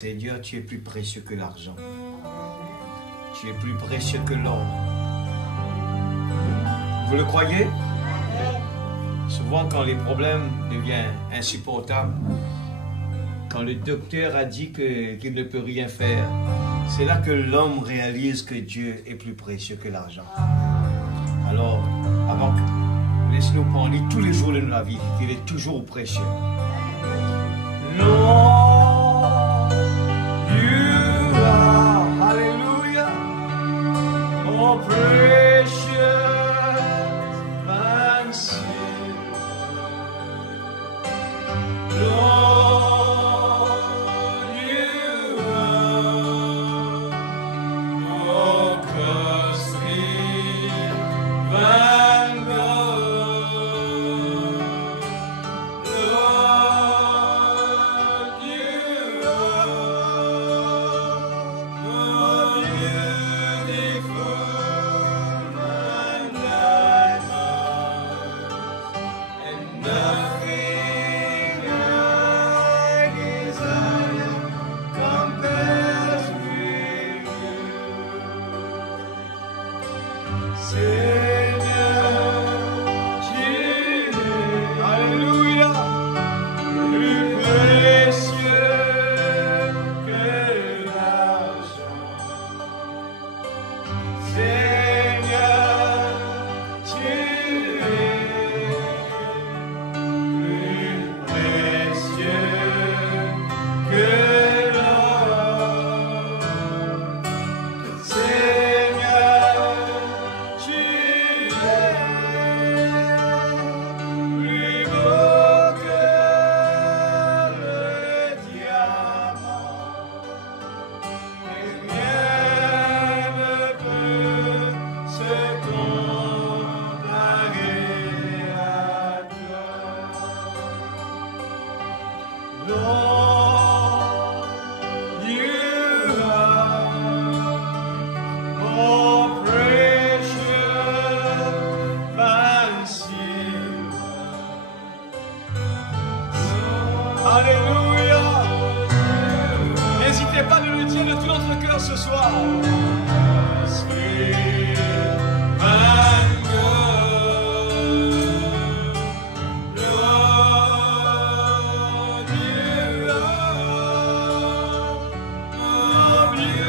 Seigneur, tu es plus précieux que l'argent. Tu es plus précieux que l'or. Vous le croyez? Souvent, quand les problèmes deviennent insupportables, quand le docteur a dit qu'il ne peut rien faire, c'est là que l'homme réalise que Dieu est plus précieux que l'argent. Alors, laisse-nous prendre tous les jours de notre vie, qu'il est toujours précieux. Lord, you are, hallelujah, more precious than silver. Lord, you are more costly than gold. Lord, you are more beautiful than diamonds, and nothing I desire compares with you. Seigneur, tu es, alléluia, plus précieux que l'argent. Seigneur, tu es plus précieux que l'or. Seigneur, tu es plus beau que le diamant, et rien ne peut se comparer à toi. Lord, you are more precious than silver. Alléluia. N'hésitez pas de le dire de tout notre cœur ce soir. Sweet than gold. Lord, you are more beautiful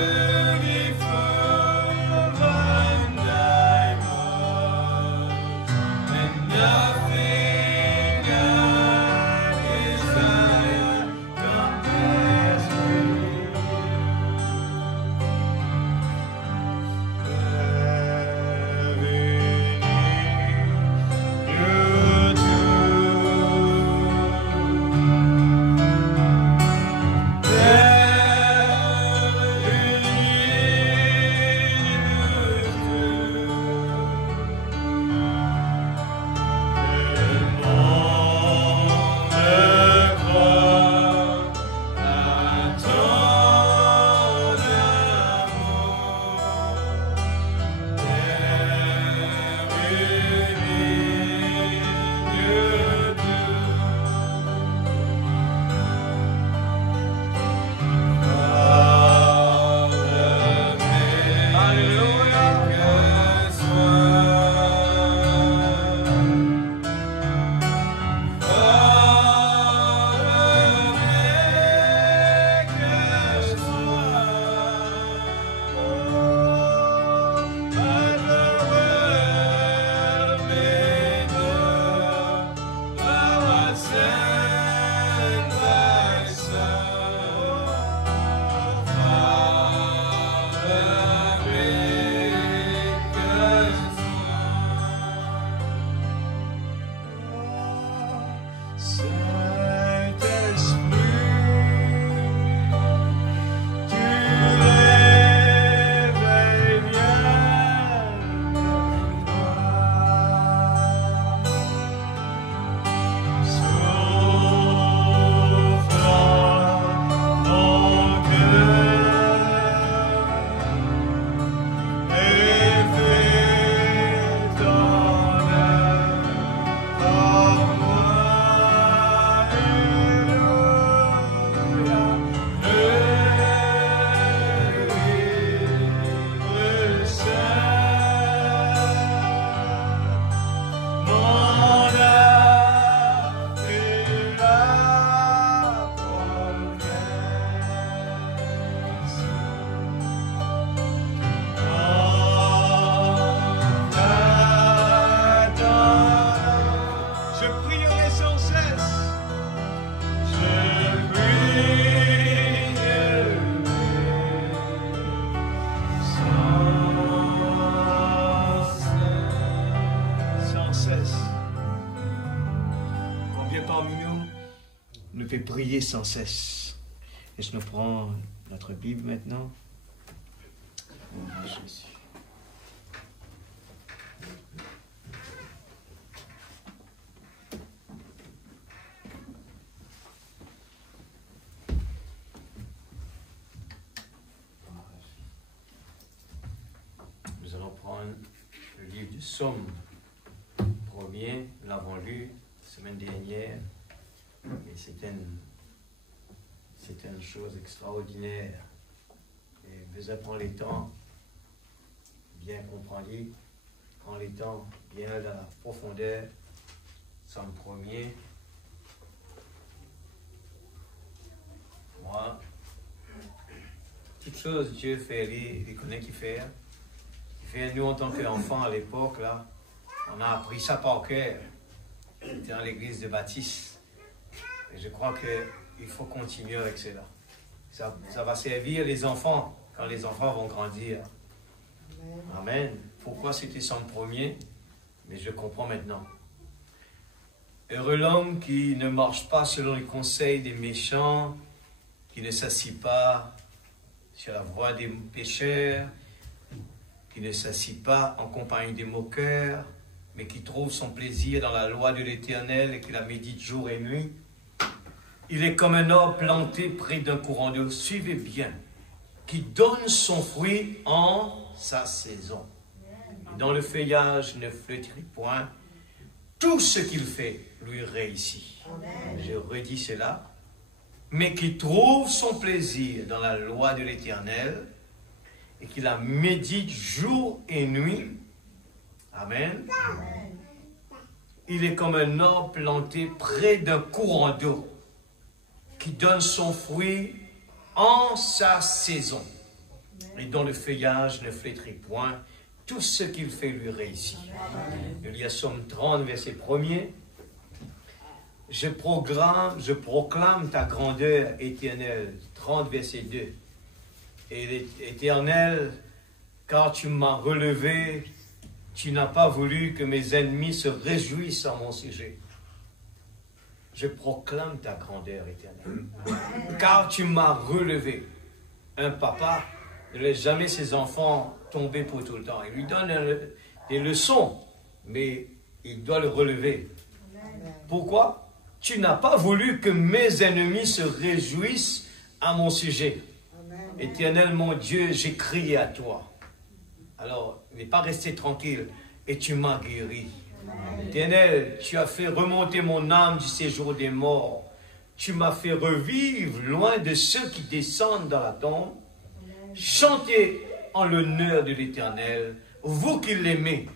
than diamonds, and nothing I desire compares with you. peut prier sans cesse. Est-ce que nous prenons notre Bible maintenant? Jésus. Nous allons prendre le livre du Psaume premier, nous l'avons lu la semaine dernière, et c'est une chose extraordinaire. Et vous prendre les temps, bien comprendre, prendre les temps, bien dans la profondeur, Psaume premier. Moi, toute chose Dieu fait, il connaît qu'il fait. Nous, en tant qu'enfants à l'époque, là, on a appris ça par cœur. C'était dans l'église de Baptiste. Et je crois qu'il faut continuer avec cela. Ça va servir les enfants quand les enfants vont grandir. Amen. Pourquoi c'était son premier? Mais je comprends maintenant. Heureux l'homme qui ne marche pas selon les conseils des méchants, qui ne s'assied pas sur la voie des pécheurs, qui ne s'assied pas en compagnie des moqueurs, mais qui trouve son plaisir dans la loi de l'Éternel et qui la médite jour et nuit. Il est comme un arbre planté près d'un courant d'eau, suivez bien, qui donne son fruit en sa saison. Et dans le feuillage ne flétrit point, tout ce qu'il fait lui réussit. Je redis cela, mais qui trouve son plaisir dans la loi de l'Éternel et qui la médite jour et nuit. Amen. Amen. Il est comme un arbre planté près d'un courant d'eau qui donne son fruit en sa saison. Et dont le feuillage ne flétrit point, tout ce qu'il fait lui réussit. Il y a Psaume 30, verset 1er. Je proclame ta grandeur éternelle. 30, verset 2. Et l'Éternel, car tu m'as relevé, tu n'as pas voulu que mes ennemis se réjouissent à mon sujet. Je proclame ta grandeur éternelle. Car tu m'as relevé. Un papa ne laisse jamais ses enfants tomber pour tout le temps. Il lui donne des leçons, mais il doit le relever. Pourquoi? Tu n'as pas voulu que mes ennemis se réjouissent à mon sujet. Éternel mon Dieu, j'ai crié à toi. Alors, il n'est pas resté tranquille. Et tu m'as guéri. Éternel, tu as fait remonter mon âme du séjour des morts. Tu m'as fait revivre loin de ceux qui descendent dans la tombe. Chantez en l'honneur de l'Éternel, vous qui l'aimez.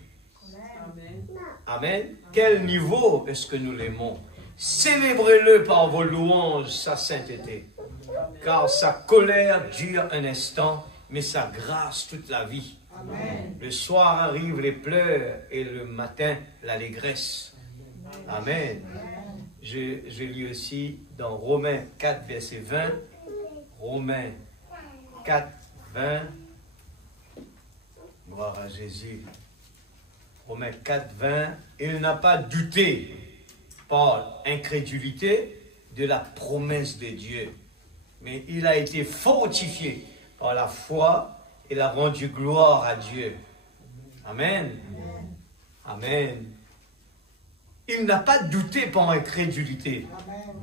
Amen. Quel niveau est-ce que nous l'aimons? Célébrez-le par vos louanges, sa sainteté. Car sa colère dure un instant, mais sa grâce toute la vie. Amen. Le soir arrivent les pleurs et le matin l'allégresse. Amen. Je lis aussi dans Romains 4, verset 20. Romains 4, 20. Gloire à Jésus. Romains 4, 20. Il n'a pas douté par incrédulité de la promesse de Dieu, mais il a été fortifié par la foi et a rendu gloire à Dieu. Amen. Amen. Il n'a pas douté par incrédulité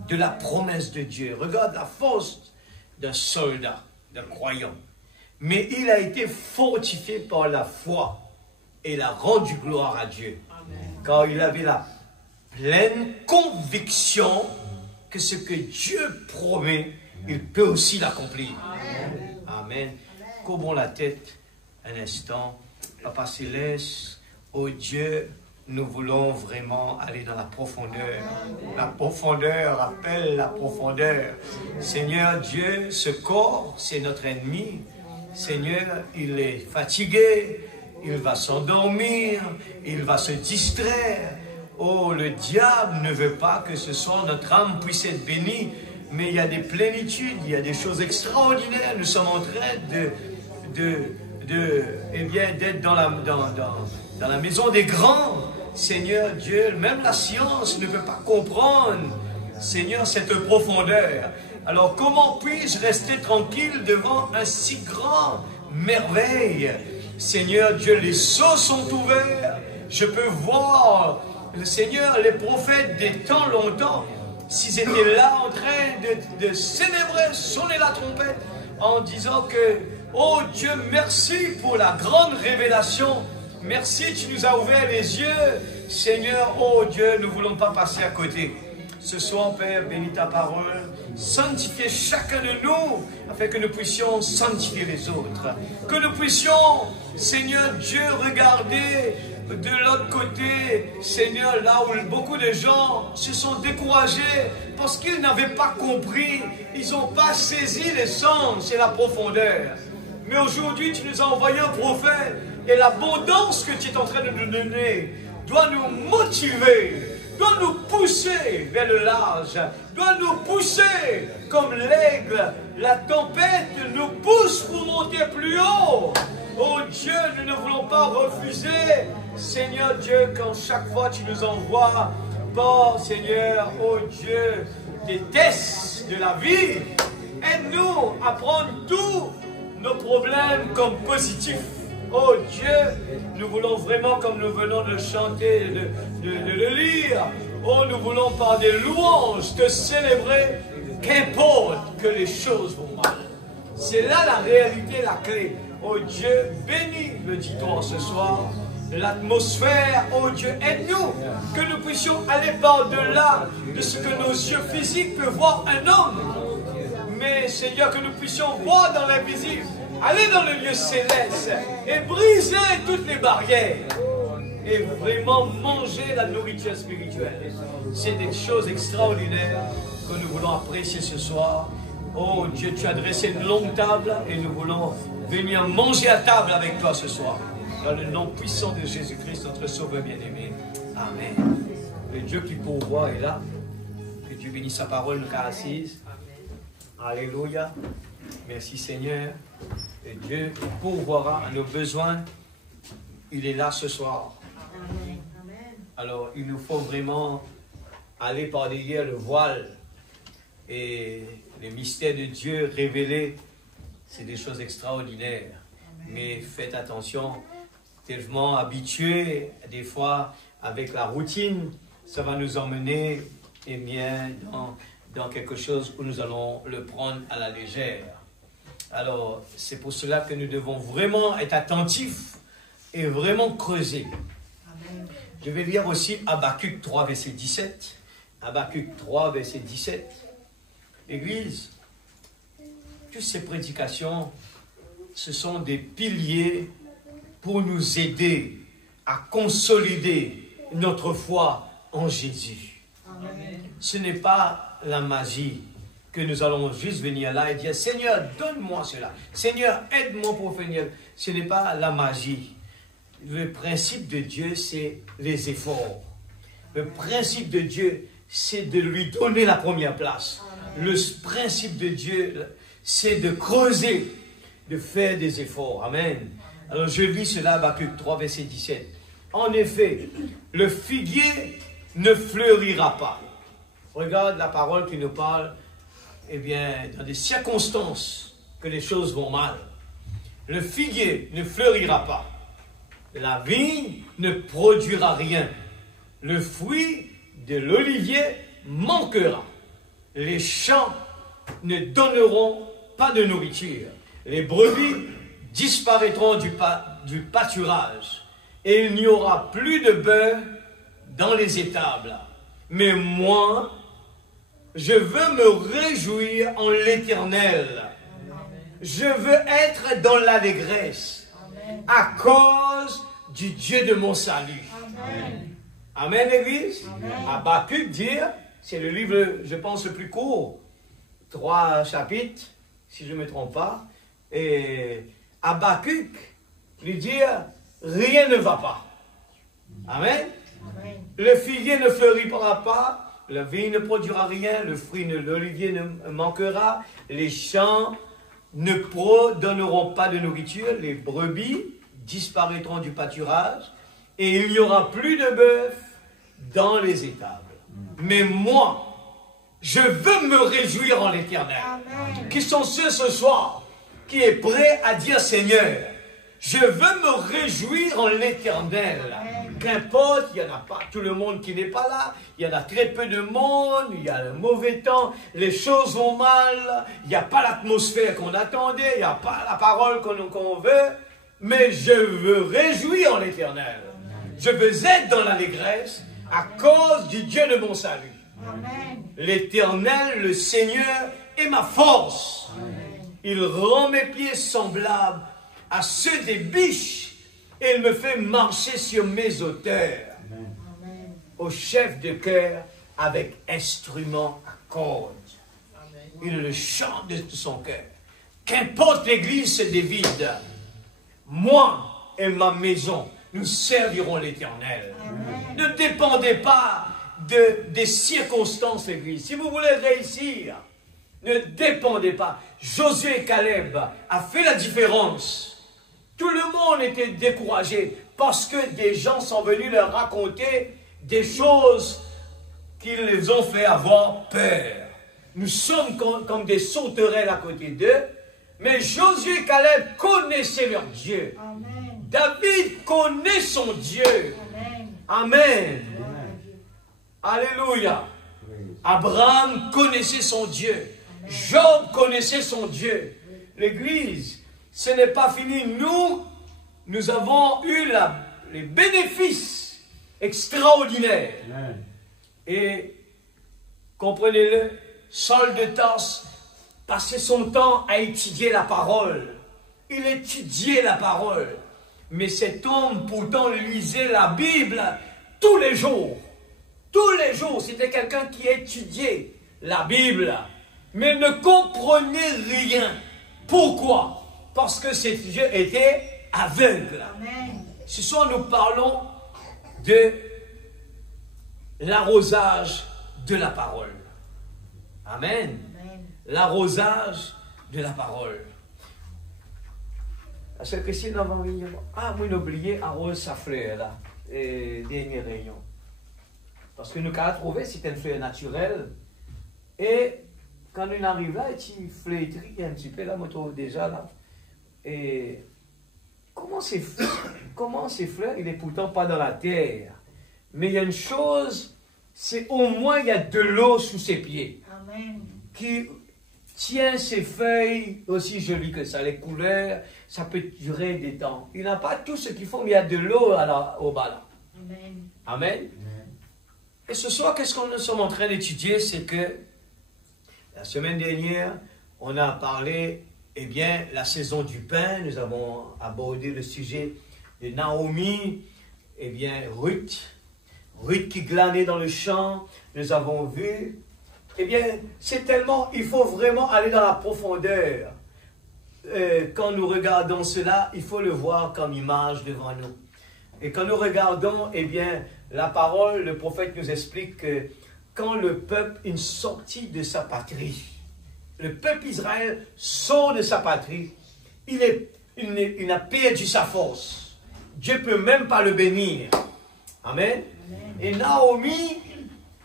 de la promesse de Dieu. Regarde la force d'un soldat, d'un croyant. Mais il a été fortifié par la foi et il a rendu gloire à Dieu. Car il avait la pleine conviction que ce que Dieu promet, il peut aussi l'accomplir. Amen. Amen. Courbons la tête un instant. Papa Céleste, oh Dieu, nous voulons vraiment aller dans la profondeur. La profondeur appelle la profondeur. Seigneur Dieu, ce corps, c'est notre ennemi. Seigneur, il est fatigué, il va s'endormir, il va se distraire. Oh, le diable ne veut pas que ce soit notre âme puisse être bénie, mais il y a des plénitudes, il y a des choses extraordinaires. Nous sommes en train d'être dans la maison des grands. Seigneur Dieu, même la science ne peut pas comprendre Seigneur, cette profondeur. Alors comment puis-je rester tranquille devant un si grand merveille? Seigneur Dieu, les sceaux sont ouverts. Je peux voir, le Seigneur, les prophètes des temps longtemps, s'ils étaient là en train de célébrer, sonner la trompette, en disant que, oh Dieu, merci pour la grande révélation. Merci, tu nous as ouvert les yeux. Seigneur, oh Dieu, nous ne voulons pas passer à côté. Ce soir, Père, bénis ta parole. Sanctifie chacun de nous, afin que nous puissions sanctifier les autres. Que nous puissions, Seigneur Dieu, regarder de l'autre côté, Seigneur, là où beaucoup de gens se sont découragés parce qu'ils n'avaient pas compris, ils n'ont pas saisi l'essence et la profondeur. Mais aujourd'hui, tu nous as envoyé un prophète et l'abondance que tu es en train de nous donner doit nous motiver, doit nous pousser vers le large, doit nous pousser comme l'aigle. La tempête nous pousse pour monter plus haut. Oh Dieu, nous ne voulons pas refuser, Seigneur Dieu, quand chaque fois tu nous envoies, par Seigneur, oh Dieu, des tests de la vie. Aide-nous à prendre tous nos problèmes comme positifs. Oh Dieu, nous voulons vraiment, comme nous venons de chanter, de le lire, oh nous voulons par des louanges te célébrer, qu'importe que les choses vont mal. C'est là la réalité, la clé. Oh Dieu, bénis le auditoire ce soir, l'atmosphère, oh Dieu, aide-nous, que nous puissions aller par-delà de ce que nos yeux physiques peuvent voir un homme. Mais Seigneur, que nous puissions voir dans l'invisible, aller dans le lieu céleste et briser toutes les barrières et vraiment manger la nourriture spirituelle. C'est des choses extraordinaires que nous voulons apprécier ce soir. Oh Dieu, tu as dressé une longue table et nous voulons venir manger à table avec toi ce soir. Dans le nom puissant de Jésus-Christ, notre Sauveur bien-aimé. Amen. Le Dieu qui pourvoit est là. Que Dieu bénisse sa parole, nous car assise. Alléluia. Merci Seigneur. Et Dieu pourvoira à nos besoins. Il est là ce soir. Alors, il nous faut vraiment aller par derrière le voile et les mystères de Dieu révélés. C'est des choses extraordinaires. Mais faites attention, tellement habitués, des fois, avec la routine, ça va nous emmener eh bien, dans quelque chose où nous allons le prendre à la légère. Alors, c'est pour cela que nous devons vraiment être attentifs et vraiment creuser. Amen. Je vais lire aussi Habakkuk 3, verset 17. Habakkuk 3, verset 17. Église, toutes ces prédications, ce sont des piliers pour nous aider à consolider notre foi en Jésus. Amen. Ce n'est pas la magie que nous allons juste venir là et dire « Seigneur, donne-moi cela. Seigneur, aide-moi pour finir. » Ce n'est pas la magie. Le principe de Dieu, c'est les efforts. Le principe de Dieu, c'est de lui donner la première place. Le principe de Dieu, c'est de creuser, de faire des efforts. Amen. Alors je lis cela, Habakkuk 3, verset 17. En effet, le figuier ne fleurira pas. Regarde la parole qui nous parle, eh bien, dans des circonstances que les choses vont mal. Le figuier ne fleurira pas. La vigne ne produira rien. Le fruit de l'olivier manquera. Les champs ne donneront pas de nourriture. Les brebis disparaîtront du pâturage. Et il n'y aura plus de beurre dans les étables. Mais moi, je veux me réjouir en l'Éternel. Je veux être dans l'allégresse à cause du Dieu de mon salut. Amen. Amen, Église. Habakkuk dit, c'est le livre, je pense, le plus court, 3 chapitres, si je ne me trompe pas. Et Habakkuk lui dit, rien ne va pas. Amen. Amen. Le figuier ne fleurira pas. La vigne ne produira rien, le fruit de l'olivier ne manquera, les champs ne donneront pas de nourriture, les brebis disparaîtront du pâturage, et il n'y aura plus de bœuf dans les étables. Mais moi, Je veux me réjouir en l'Éternel. Qui sont ceux ce soir qui est prêt à dire Seigneur, je veux me réjouir en l'Éternel. Qu'importe, il n'y en a pas tout le monde qui n'est pas là, il y en a très peu de monde, il y a le mauvais temps, les choses vont mal, il n'y a pas l'atmosphère qu'on attendait, il n'y a pas la parole qu'on veut, mais je veux réjouir en l'Éternel. Je veux être dans l'allégresse à cause du Dieu de mon salut. L'Éternel, le Seigneur, est ma force. Il rend mes pieds semblables à ceux des biches et il me fait marcher sur mes auteurs. Au chef de chœur avec instrument à cordes. Il le chante de tout son cœur. Qu'importe l'église se dévide, moi et ma maison, nous servirons l'Éternel. Ne dépendez pas des circonstances, l'église. Si vous voulez réussir, ne dépendez pas. Josué et Caleb a fait la différence. Tout le monde était découragé parce que des gens sont venus leur raconter des choses qui les ont fait avoir peur. Nous sommes comme des sauterelles à côté d'eux, mais Josué et Caleb connaissaient leur Dieu. Amen. David connaît son Dieu. Amen. Amen. Alléluia. Abraham connaissait son Dieu. Job connaissait son Dieu. L'Église, ce n'est pas fini. Nous avons eu les bénéfices extraordinaires. Amen. Et comprenez-le, Saul de Tarse passait son temps à étudier la parole. Il étudiait la parole. Mais cet homme pourtant lisait la Bible tous les jours. Tous les jours, c'était quelqu'un qui étudiait la Bible, mais ne comprenait rien. Pourquoi? Parce que cet Dieu était aveugle. Amen. Ce soir, nous parlons de l'arrosage de la parole. Amen. Amen. L'arrosage de la parole. Parce que si nous avons oublié, moi j'ai oublié arrose sa fleur là, dernière réunion. Parce que nous avons trouvé c'est une fleur naturelle. Et quand on arrive là, tu flétris un petit peu là, je trouve déjà là. Et comment ces fleurs, il n'est pourtant pas dans la terre. Mais il y a une chose, c'est au moins il y a de l'eau sous ses pieds. Amen. Qui tient ses feuilles aussi jolies que ça, les couleurs, ça peut durer des temps. Il n'a pas tout ce qu'il faut, mais il y a de l'eau au bas là. Amen. Amen. Amen. Et ce soir, qu'est-ce qu'on sommes en train d'étudier, c'est que la semaine dernière, on a parlé, eh bien, la saison du pain. Nous avons abordé le sujet de Naomi, eh bien, Ruth qui glanait dans le champ. Nous avons vu, eh bien, c'est tellement, il faut vraiment aller dans la profondeur. Quand nous regardons cela, il faut le voir comme image devant nous. Et quand nous regardons, eh bien, la parole, le prophète nous explique que quand le peuple est sorti de sa patrie, le peuple Israël sort de sa patrie, il a perdu sa force. Dieu ne peut même pas le bénir. Amen. Amen. Et Naomi,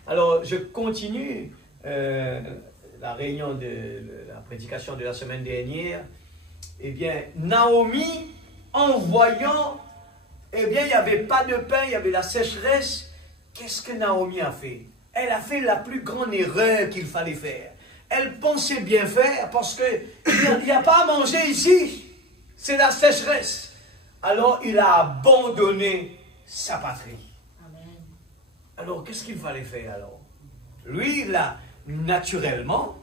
alors je continue la réunion de la prédication de la semaine dernière. Eh bien, Naomi, en voyant, eh bien, il n'y avait pas de pain, il y avait la sécheresse. Qu'est-ce que Naomi a fait? Elle a fait la plus grande erreur qu'il fallait faire. Elle pensait bien faire parce qu'il n'y a pas à manger ici. C'est la sécheresse. Alors, il a abandonné sa patrie. Amen. Alors, qu'est-ce qu'il fallait faire alors? Lui, là, naturellement,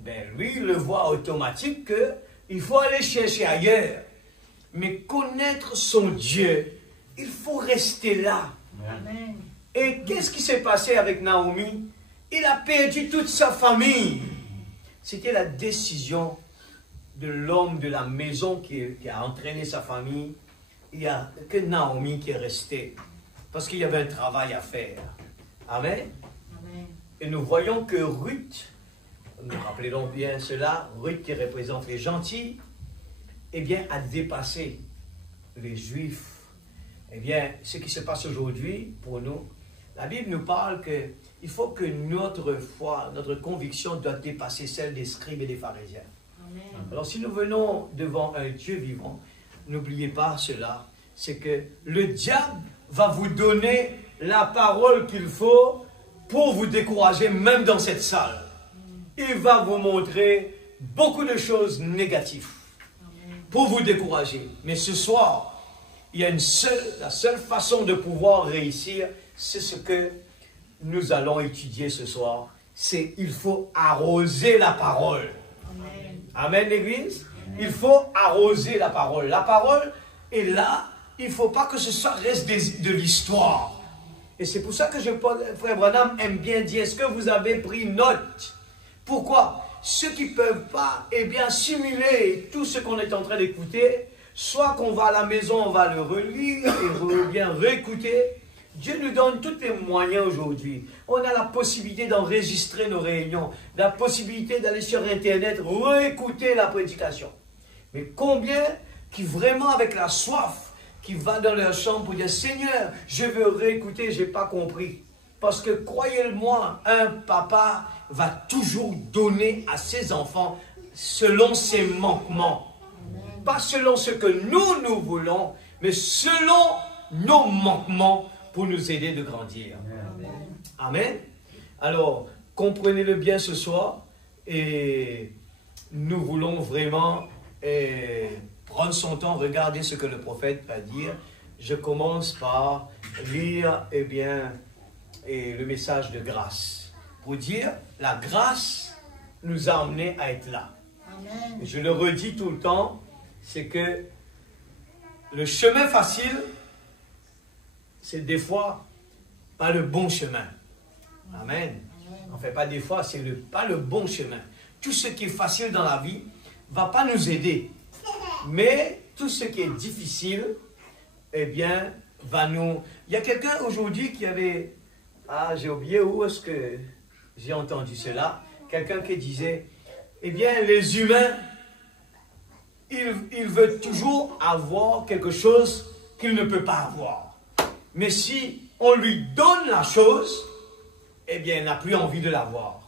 ben, lui, il le voit automatique qu'il faut aller chercher ailleurs. Mais connaître son Dieu, il faut rester là. Amen. Et qu'est-ce qui s'est passé avec Naomi? Il a perdu toute sa famille. C'était la décision de l'homme de la maison qui a entraîné sa famille. Il n'y a que Naomi qui est restée. Parce qu'il y avait un travail à faire. Amen. Amen. Et nous voyons que Ruth, nous rappelons bien cela, Ruth qui représente les gentils, eh bien, a dépassé les Juifs. Eh bien, ce qui se passe aujourd'hui, pour nous, La Bible nous parle qu'il faut que notre foi, notre conviction doit dépasser celle des scribes et des pharisiens. Amen. Alors si nous venons devant un Dieu vivant, n'oubliez pas cela, c'est que le diable va vous donner la parole qu'il faut pour vous décourager, même dans cette salle. Il va vous montrer beaucoup de choses négatives pour vous décourager. Mais ce soir, il y a la seule façon de pouvoir réussir, c'est ce que nous allons étudier ce soir. C'est il faut arroser la parole. Amen, Amen l'Église. Il faut arroser la parole. La parole est là. Il ne faut pas que ce soit reste de l'histoire. Et c'est pour ça que Frère Branham aime bien dire, est-ce que vous avez pris note? Pourquoi? Ceux qui ne peuvent pas, eh bien, simuler tout ce qu'on est en train d'écouter, soit qu'on va à la maison, on va le relire et bien réécouter. Dieu nous donne tous les moyens aujourd'hui. On a la possibilité d'enregistrer nos réunions, la possibilité d'aller sur Internet, réécouter la prédication. Mais combien qui vraiment avec la soif, qui va dans leur chambre pour dire, Seigneur, je veux réécouter, je n'ai pas compris. Parce que croyez-moi, un papa va toujours donner à ses enfants selon ses manquements. Amen. Pas selon ce que nous voulons, mais selon nos manquements pour nous aider de grandir. Amen. Amen. Alors, comprenez-le bien ce soir et nous voulons vraiment prendre son temps, regarder ce que le prophète va dire. Je commence par lire le message de grâce. Pour dire, la grâce nous a amenés à être là. Amen. Je le redis tout le temps, c'est que le chemin facile, c'est des fois pas le bon chemin. Amen. En fait, pas des fois, c'est pas le bon chemin. Tout ce qui est facile dans la vie ne va pas nous aider. Mais tout ce qui est difficile, eh bien, va nous... Il y a quelqu'un aujourd'hui qui avait... Ah, j'ai oublié où est-ce que j'ai entendu cela. Quelqu'un qui disait, eh bien, les humains, ils veulent toujours avoir quelque chose qu'ils ne peuvent pas avoir. Mais si on lui donne la chose, eh bien, il n'a plus envie de l'avoir.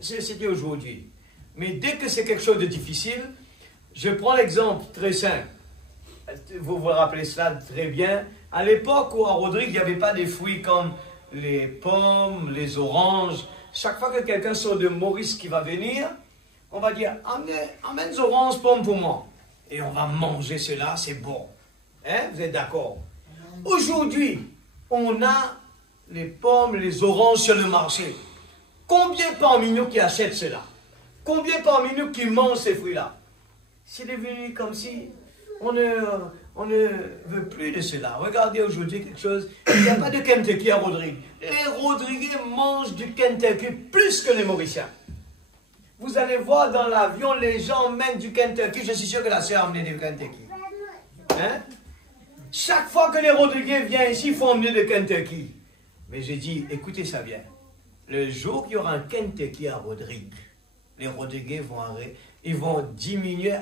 C'était aujourd'hui. Mais dès que c'est quelque chose de difficile, je prends l'exemple très simple. Vous vous rappelez cela très bien. À l'époque où à Rodrigue, il n'y avait pas des fruits comme les pommes, les oranges. Chaque fois que quelqu'un sort de Maurice qui va venir, on va dire, amène des oranges, pommes pour moi. Et on va manger cela, c'est bon. Hein? Vous êtes d'accord? Aujourd'hui, on a les pommes, les oranges sur le marché. Combien parmi nous qui achètent cela? Combien parmi nous qui mangent ces fruits-là? C'est devenu comme si on ne veut plus de cela. Regardez aujourd'hui quelque chose. Il n'y a pas de Kentucky à Rodrigue. Les Rodriguais mangent du Kentucky plus que les Mauriciens. Vous allez voir dans l'avion, les gens mènent du Kentucky. Je suis sûr que la sœur a amené du Kentucky. Hein? Chaque fois que les Rodriguais viennent ici, il faut emmener du Kentucky. Mais j'ai dit, écoutez ça bien. Le jour qu'il y aura un Kentucky à Rodrigue, les Rodriguais vont diminuer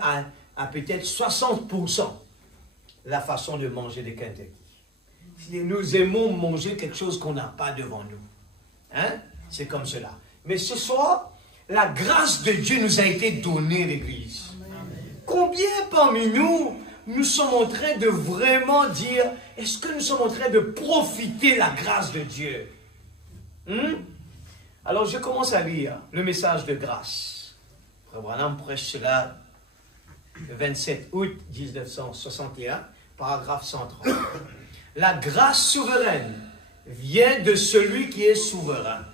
à peut-être 60% la façon de manger des Kentucky. Nous aimons manger quelque chose qu'on n'a pas devant nous. Hein? C'est comme cela. Mais ce soir, la grâce de Dieu nous a été donnée, l'Église. Combien parmi nous, nous sommes en train de vraiment dire, est-ce que nous sommes en train de profiter de la grâce de Dieu? Alors je commence à lire le message de grâce. Frère Branham prêche cela le 27 août 1961, paragraphe 130. La grâce souveraine vient de celui qui est souverain.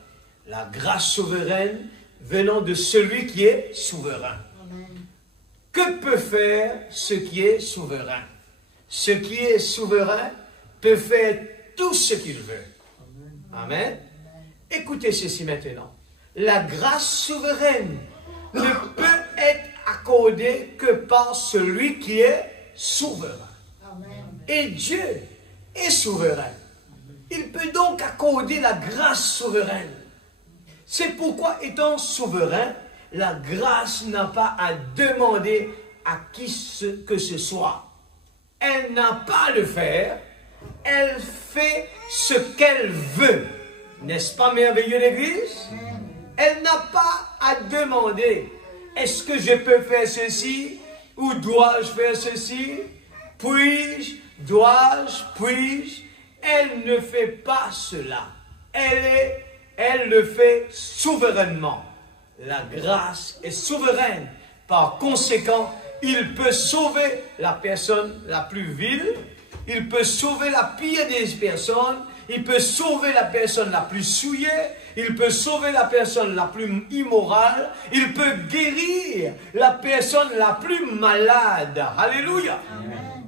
La grâce souveraine venant de celui qui est souverain. Amen. Que peut faire ce qui est souverain? Ce qui est souverain peut faire tout ce qu'il veut. Amen. Écoutez ceci maintenant. La grâce souveraine ne peut être accordée que par celui qui est souverain. Amen. Et Dieu est souverain. Il peut donc accorder la grâce souveraine. C'est pourquoi, étant souverain, la grâce n'a pas à demander à qui que ce soit. Elle n'a pas à le faire elle fait ce qu'elle veut. N'est-ce pas merveilleux, l'Église? Elle n'a pas à demander, est-ce que je peux faire ceci? Ou dois-je faire ceci? Puis-je? Dois-je? Puis-je? Elle ne fait pas cela. Elle le fait souverainement. La grâce est souveraine. Par conséquent, il peut sauver la personne la plus vile, il peut sauver la pire des personnes, il peut sauver la personne la plus souillée, il peut sauver la personne la plus immorale, il peut guérir la personne la plus malade. Alléluia. Amen.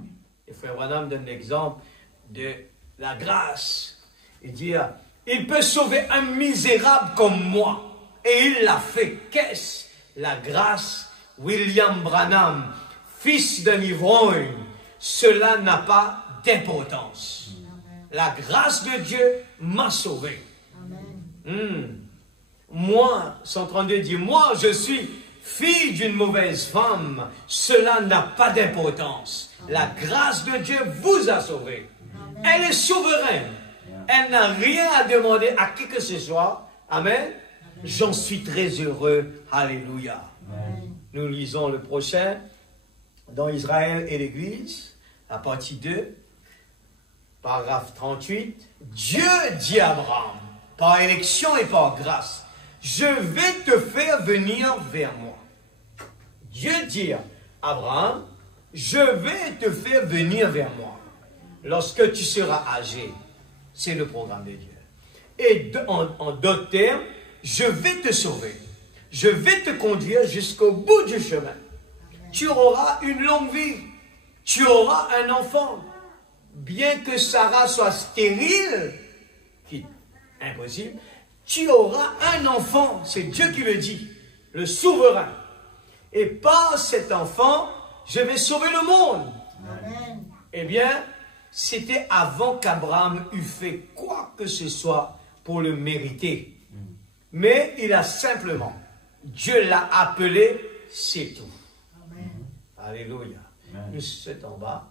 Et Frère Branham donne l'exemple de la grâce. Il dit, il peut sauver un misérable comme moi. Et il l'a fait. Qu'est-ce la grâce? William Branham, fils d'un ivrogne, cela n'a pas d'importance. La grâce de Dieu m'a sauvé. Moi, 132 dit, moi je suis fille d'une mauvaise femme, cela n'a pas d'importance. La grâce de Dieu vous a sauvé. Elle est souveraine. Elle n'a rien à demander à qui que ce soit. Amen. J'en suis très heureux. Alléluia. Nous lisons le prochain dans Israël et l'Église, la partie 2, paragraphe 38. Dieu dit à Abraham, par élection et par grâce, je vais te faire venir vers moi. Dieu dit à Abraham, je vais te faire venir vers moi lorsque tu seras âgé. C'est le programme de Dieu. Et en d'autres termes, je vais te sauver. Je vais te conduire jusqu'au bout du chemin. Tu auras une longue vie. Tu auras un enfant. Bien que Sarah soit stérile, qui est impossible, tu auras un enfant. C'est Dieu qui le dit, le souverain. Et par cet enfant, je vais sauver le monde. Amen. Eh bien, c'était avant qu'Abraham eût fait quoi que ce soit pour le mériter. Mais il a simplement, Dieu l'a appelé, c'est tout. Amen. Alléluia. Amen. Nous sommes en bas,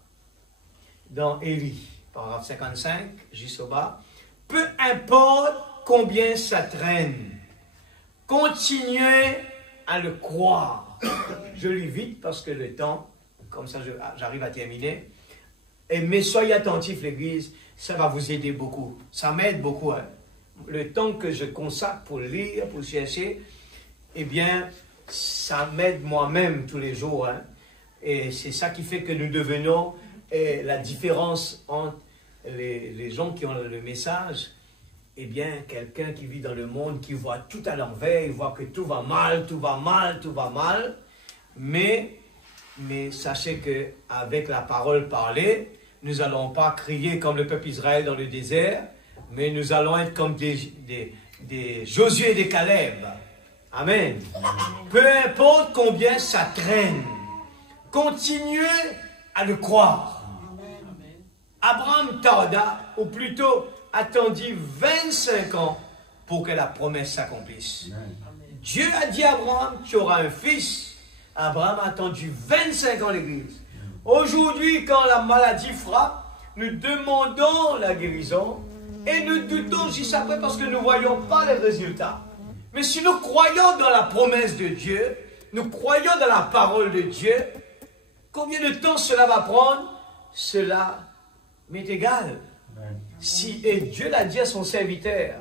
dans Élie, paragraphe 55, juste au bas. Peu importe combien ça traîne, continuez à le croire. Je lis vite parce que le temps, comme ça j'arrive à terminer. Mais soyez attentifs, l'Église, ça va vous aider beaucoup. Ça m'aide beaucoup. Hein. Le temps que je consacre pour lire, pour chercher, eh bien, ça m'aide moi-même tous les jours. Hein. Et c'est ça qui fait que nous devenons la différence entre les gens qui ont le message. Eh bien, quelqu'un qui vit dans le monde, qui voit tout à l'envers, il voit que tout va mal, tout va mal, tout va mal. Mais sachez qu'avec la parole parlée, nous n'allons pas crier comme le peuple Israël dans le désert, mais nous allons être comme des Josué et des Caleb. Amen. Peu importe combien ça traîne, continuez à le croire. Abraham tarda, ou plutôt attendit 25 ans pour que la promesse s'accomplisse. Dieu a dit à Abraham, tu auras un fils. Abraham a attendu 25 ans l'Église. Aujourd'hui, quand la maladie frappe, nous demandons la guérison et nous doutons juste après parce que nous ne voyons pas les résultats. Mais si nous croyons dans la promesse de Dieu, nous croyons dans la parole de Dieu, combien de temps cela va prendre? Cela m'est égal. Si et Dieu l'a dit à son serviteur,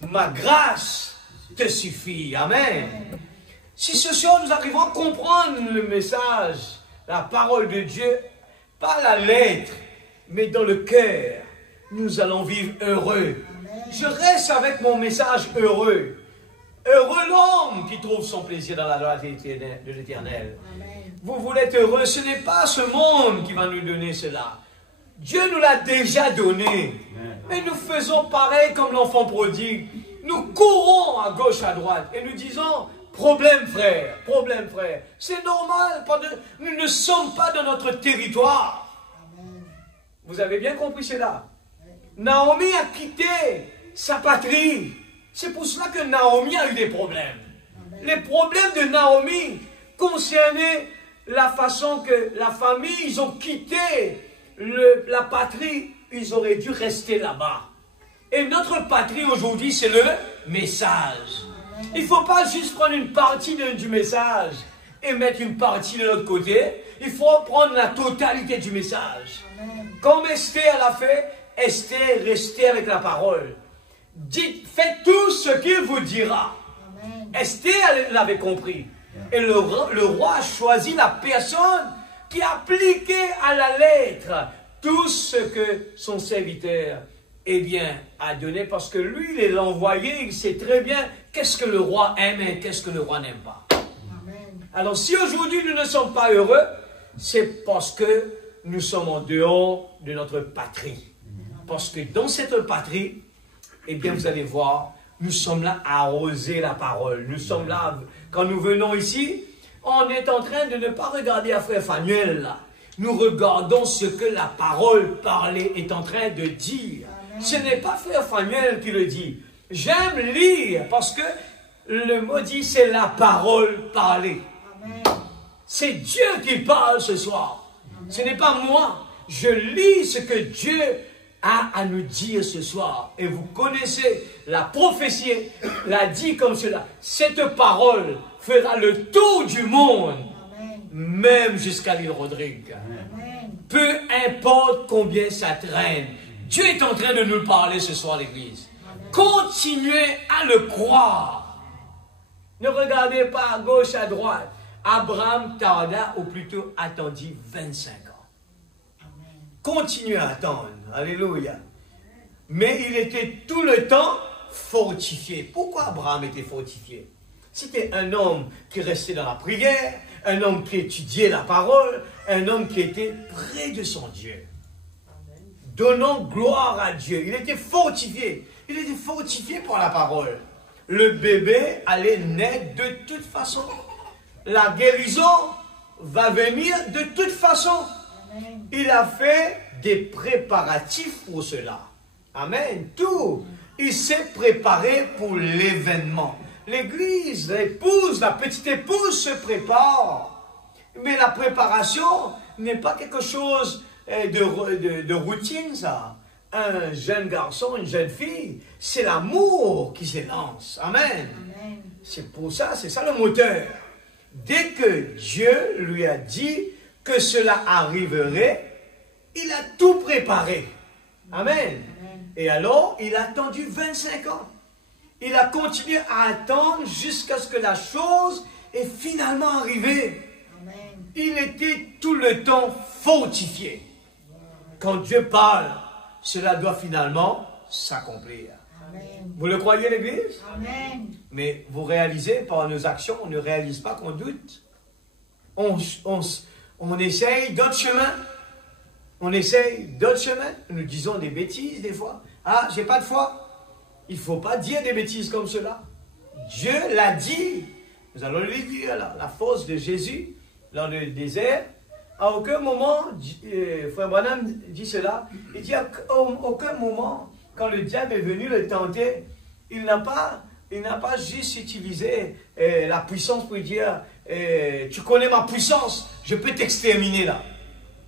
ma grâce te suffit. Amen. Si ce soir nous arrivons à comprendre le message, la parole de Dieu, pas la lettre, mais dans le cœur, nous allons vivre heureux. Je reste avec mon message heureux. Heureux l'homme qui trouve son plaisir dans la loi de l'Éternel. Vous voulez être heureux, ce n'est pas ce monde qui va nous donner cela. Dieu nous l'a déjà donné. Mais nous faisons pareil comme l'enfant prodigue. Nous courons à gauche, à droite et nous disons, problème frère, problème frère. C'est normal, nous ne sommes pas dans notre territoire. Vous avez bien compris cela. Naomi a quitté sa patrie. C'est pour cela que Naomi a eu des problèmes. Les problèmes de Naomi concernaient la façon que la famille, ils ont quitté la patrie ils auraient dû rester là-bas. Et notre patrie aujourd'hui, c'est le message. Il ne faut pas juste prendre une partie du message et mettre une partie de l'autre côté. Il faut prendre la totalité du message. Comme Esther l'a fait, Esther, restez avec la parole. Dites, faites tout ce qu'il vous dira. Esther l'avait compris. Et le roi a choisi la personne qui appliquait à la lettre tout ce que son serviteur a donné, parce que lui, il l'a envoyé, il sait très bien qu'est-ce que le roi aime et qu'est-ce que le roi n'aime pas. Amen. Alors si aujourd'hui nous ne sommes pas heureux, c'est parce que nous sommes en dehors de notre patrie. Parce que dans cette patrie, vous allez voir, nous sommes là à arroser la parole. Nous sommes là, quand nous venons ici, on est en train de ne pas regarder à Frère Fanuel là. Nous regardons ce que la parole parlée est en train de dire. Amen. Ce n'est pas Frère Fanuel qui le dit. J'aime lire parce que le mot dit c'est la parole parlée. C'est Dieu qui parle ce soir. Amen. Ce n'est pas moi. Je lis ce que Dieu a à nous dire ce soir. Et vous connaissez, la prophétie l'a dit comme cela. Cette parole fera le tour du monde. Même jusqu'à l'île Rodrigue. Peu importe combien ça traîne, Dieu est en train de nous parler ce soir, l'église. Continuez à le croire. Ne regardez pas à gauche, à droite. Abraham tarda, ou plutôt attendit 25 ans. Continuez à attendre. Alléluia. Mais il était tout le temps fortifié. Pourquoi Abraham était fortifié? C'était un homme qui restait dans la prière, un homme qui étudiait la parole, un homme qui était près de son Dieu. Donnant gloire à Dieu. Il était fortifié. Il était fortifié par la parole. Le bébé allait naître de toute façon. La guérison va venir de toute façon. Il a fait des préparatifs pour cela. Amen. Tout. Il s'est préparé pour l'événement. L'église, l'épouse, la petite épouse se prépare. Mais la préparation n'est pas quelque chose de routine, ça. Un jeune garçon, une jeune fille, c'est l'amour qui s'élance. Amen. C'est pour ça, c'est ça le moteur. Dès que Dieu lui a dit que cela arriverait, il a tout préparé. Amen. Et alors, il a attendu 25 ans. Il a continué à attendre jusqu'à ce que la chose est finalement arrivée. Amen. Il était tout le temps fortifié. Quand Dieu parle, cela doit finalement s'accomplir. Vous le croyez, l'église? Amen. Mais vous réalisez, par nos actions, on ne réalise pas qu'on doute. On essaye d'autres chemins. On essaye d'autres chemins. Nous disons des bêtises des fois. Ah, j'ai pas de foi. Il ne faut pas dire des bêtises comme cela. Dieu l'a dit. Nous allons le lire, la force de Jésus dans le désert. À aucun moment, Frère Branham dit cela. Il dit à aucun moment, quand le diable est venu le tenter, il n'a pas juste utilisé la puissance pour dire tu connais ma puissance, je peux t'exterminer là.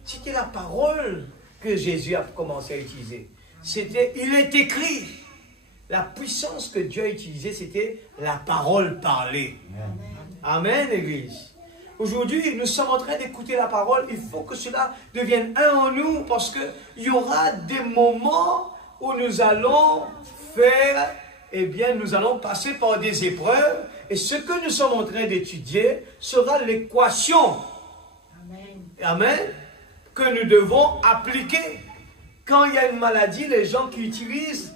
C'était la parole que Jésus a commencé à utiliser. Il est écrit. La puissance que Dieu a utilisée, c'était la parole parlée. Amen, Église. Aujourd'hui, nous sommes en train d'écouter la parole. Il faut que cela devienne un en nous, parce qu'il y aura des moments où nous allons faire, nous allons passer par des épreuves. Et ce que nous sommes en train d'étudier sera l'équation. Amen. Que nous devons appliquer. Quand il y a une maladie, les gens qui utilisent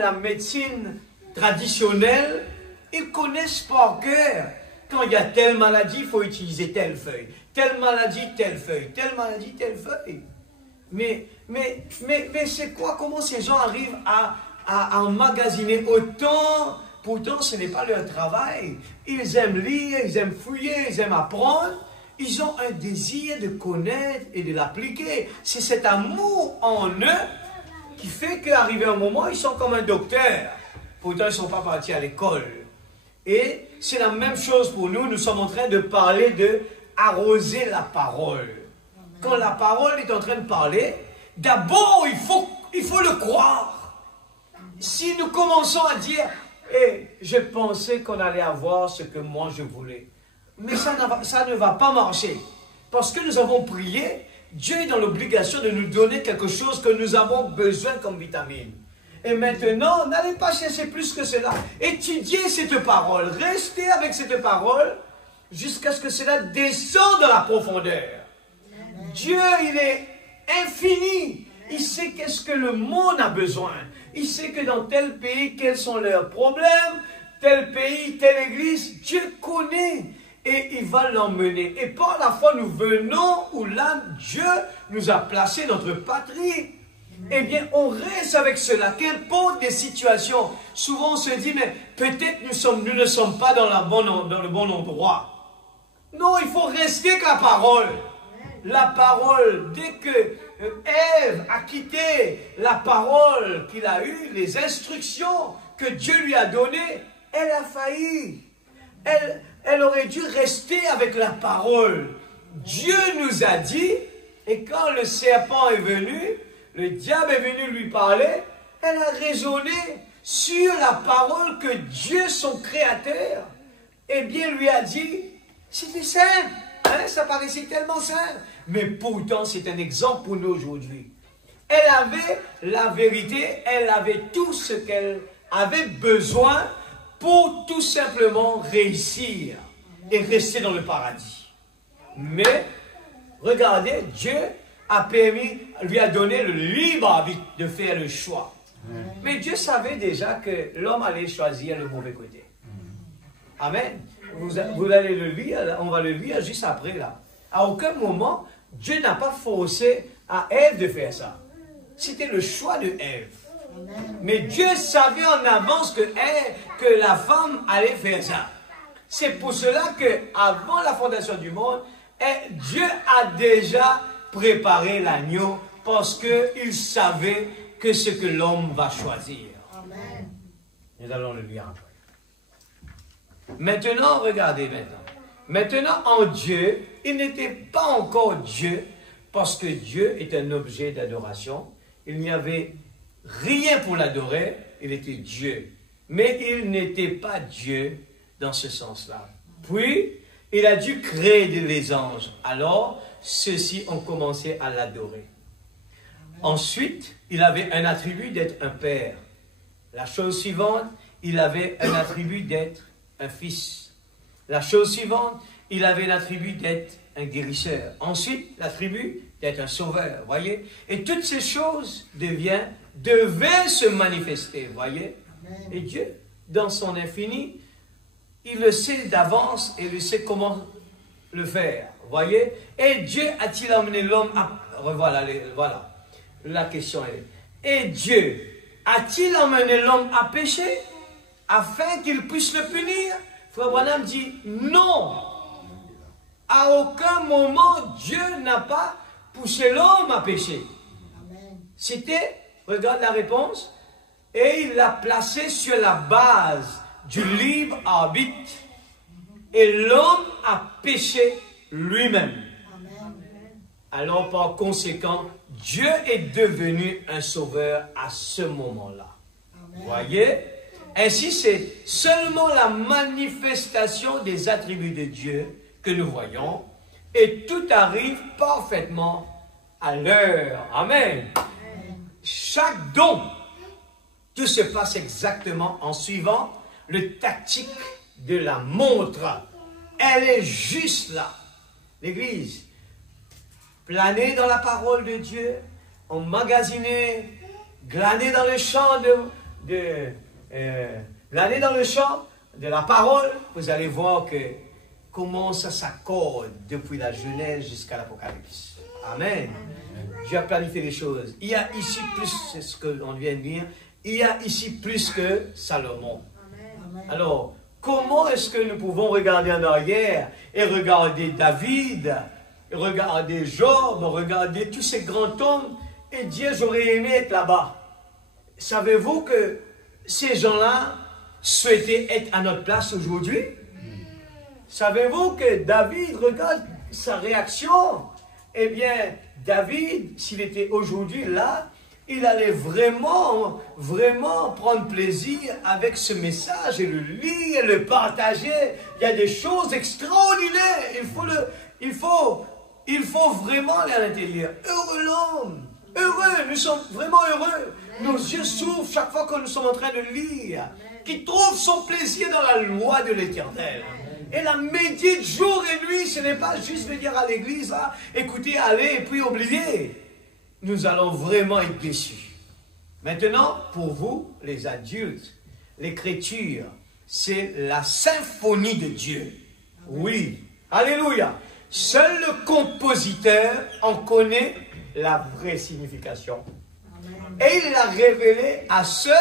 la médecine traditionnelle, ils connaissent par cœur. Quand il y a telle maladie, il faut utiliser telle feuille. Telle maladie, telle feuille. Telle maladie, telle feuille. Mais c'est quoi? Comment ces gens arrivent à emmagasiner autant? Pourtant, ce n'est pas leur travail. Ils aiment lire, ils aiment fouiller, ils aiment apprendre. Ils ont un désir de connaître et de l'appliquer. C'est cet amour en eux qui fait qu'arrivé un moment, ils sont comme un docteur. Pourtant, ils ne sont pas partis à l'école. Et c'est la même chose pour nous. Nous sommes en train de parler de arroser la parole. Quand la parole est en train de parler, d'abord, il faut le croire. Si nous commençons à dire, je pensais qu'on allait avoir ce que moi je voulais, mais ça ne va pas marcher. Parce que nous avons prié, Dieu est dans l'obligation de nous donner quelque chose que nous avons besoin comme vitamine. Et maintenant, n'allez pas chercher plus que cela. Étudiez cette parole. Restez avec cette parole jusqu'à ce que cela descende dans la profondeur. Dieu, il est infini. Il sait qu'est-ce que le monde a besoin. Il sait que dans tel pays, quels sont leurs problèmes. Tel pays, telle église. Dieu connaît. Et il va l'emmener. Et par la foi, nous venons où là, Dieu nous a placé notre patrie. Eh bien, on reste avec cela. Qu'importe des situations, souvent on se dit, mais peut-être nous ne sommes pas dans le bon endroit. Non, il faut rester avec la parole. La parole, dès que Ève a quitté la parole qu'il a eue, les instructions que Dieu lui a données, elle a failli. Elle aurait dû rester avec la parole. Dieu nous a dit, et quand le serpent est venu, le diable est venu lui parler, elle a raisonné sur la parole que Dieu, son créateur, eh bien, lui a dit, c'était simple, hein, ça paraissait tellement simple, mais pourtant c'est un exemple pour nous aujourd'hui. Elle avait la vérité, elle avait tout ce qu'elle avait besoin pour tout simplement réussir et rester dans le paradis. Mais, regardez, Dieu lui a donné le libre arbitre de faire le choix. Mais Dieu savait déjà que l'homme allait choisir le mauvais côté. Amen. Vous allez le lire, on va le lire juste après là. À aucun moment, Dieu n'a pas forcé à Ève de faire ça. C'était le choix de Ève. Mais Dieu savait en avance que la femme allait faire ça. C'est pour cela qu'avant la fondation du monde, Dieu a déjà préparé l'agneau parce qu'il savait que ce que l'homme va choisir. Amen. Nous allons le lire après. Maintenant, regardez maintenant. Maintenant, en Dieu, il n'était pas encore Dieu parce que Dieu est un objet d'adoration. Il n'y avait rien pour l'adorer, il était Dieu. Mais il n'était pas Dieu dans ce sens-là. Puis, il a dû créer les anges. Alors, ceux-ci ont commencé à l'adorer. Ensuite, il avait un attribut d'être un père. La chose suivante, il avait un attribut d'être un fils. La chose suivante, il avait l'attribut d'être un guérisseur. Ensuite, l'attribut d'être un sauveur, voyez. Et toutes ces choses devaient se manifester, voyez. Et Dieu, dans son infini, il le sait d'avance et il sait comment le faire, voyez. Et Dieu a-t-il amené l'homme à... Voilà, la question est... Et Dieu a-t-il amené l'homme à pécher afin qu'il puisse le punir? Frère Branham dit non. À aucun moment, Dieu n'a pas poussé l'homme à pécher. C'était, regarde la réponse, et il l'a placé sur la base du libre arbitre. Et l'homme a péché lui-même. Alors par conséquent, Dieu est devenu un sauveur à ce moment-là. Voyez? Ainsi, c'est seulement la manifestation des attributs de Dieu que nous voyons, et tout arrive parfaitement à l'heure. Amen. Chaque don, tout se passe exactement en suivant le tactique de la montre. Elle est juste là. L'Église, planer dans la parole de Dieu, emmagasiner, glaner dans le champ glaner dans le champ de la parole, vous allez voir comment ça s'accorde depuis la Genèse jusqu'à l'Apocalypse. Amen. Dieu a planifié les choses. Il y a ici plus, c'est ce qu'on vient de dire, il y a ici plus que Salomon. Alors, comment est-ce que nous pouvons regarder en arrière et regarder David, regarder Job, regarder tous ces grands hommes et dire j'aurais aimé être là-bas? Savez-vous que ces gens-là souhaitaient être à notre place aujourd'hui? Savez-vous que David, regarde sa réaction, eh bien, David, s'il était aujourd'hui là, il allait vraiment, vraiment prendre plaisir avec ce message et le lire, le partager. Il y a des choses extraordinaires. Il faut vraiment aller à l'intérieur. Heureux l'homme. Heureux, nous sommes vraiment heureux. Nos yeux s'ouvrent chaque fois que nous sommes en train de lire. Qui trouve son plaisir dans la loi de l'Éternel. Et la médite jour et nuit, ce n'est pas juste venir à l'église, là, écouter, aller et puis oublier. Nous allons vraiment être déçus. Maintenant, pour vous, les adultes, l'écriture, c'est la symphonie de Dieu. Oui, alléluia. Seul le compositeur en connaît la vraie signification. Et il l'a révélé à ceux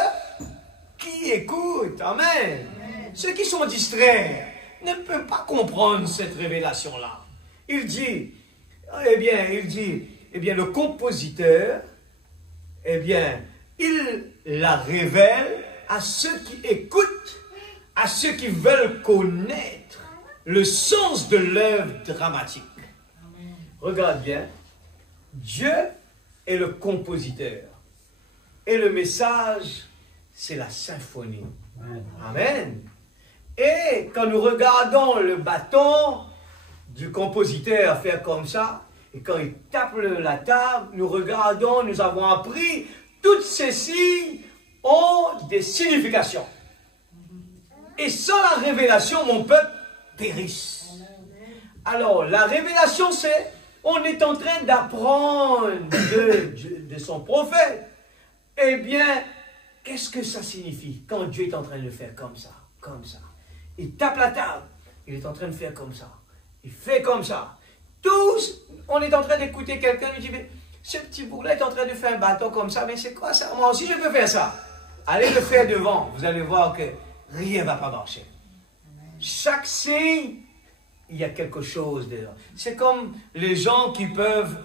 qui écoutent. Amen. Ceux qui sont distraits ne peuvent pas comprendre cette révélation-là. Il dit, le compositeur, il la révèle à ceux qui écoutent, à ceux qui veulent connaître le sens de l'œuvre dramatique. Amen. Regarde bien, Dieu est le compositeur. Et le message, c'est la symphonie. Amen. Amen. Et quand nous regardons le bâton du compositeur faire comme ça, et quand il tape la table, nous regardons, nous avons appris, toutes ces signes ont des significations. Et sans la révélation, mon peuple périsse. Alors, la révélation, c'est, on est en train d'apprendre de son prophète. Eh bien, qu'est-ce que ça signifie quand Dieu est en train de faire comme ça, comme ça? Il tape la table, il est en train de faire comme ça, il fait comme ça. Tous, on est en train d'écouter quelqu'un, il dit, mais ce petit bout-là est en train de faire un bâton comme ça, mais c'est quoi ça? Moi aussi je peux faire ça. Allez le faire devant, vous allez voir que rien ne va pas marcher. Chaque signe, il y a quelque chose dedans. C'est comme les gens qui peuvent,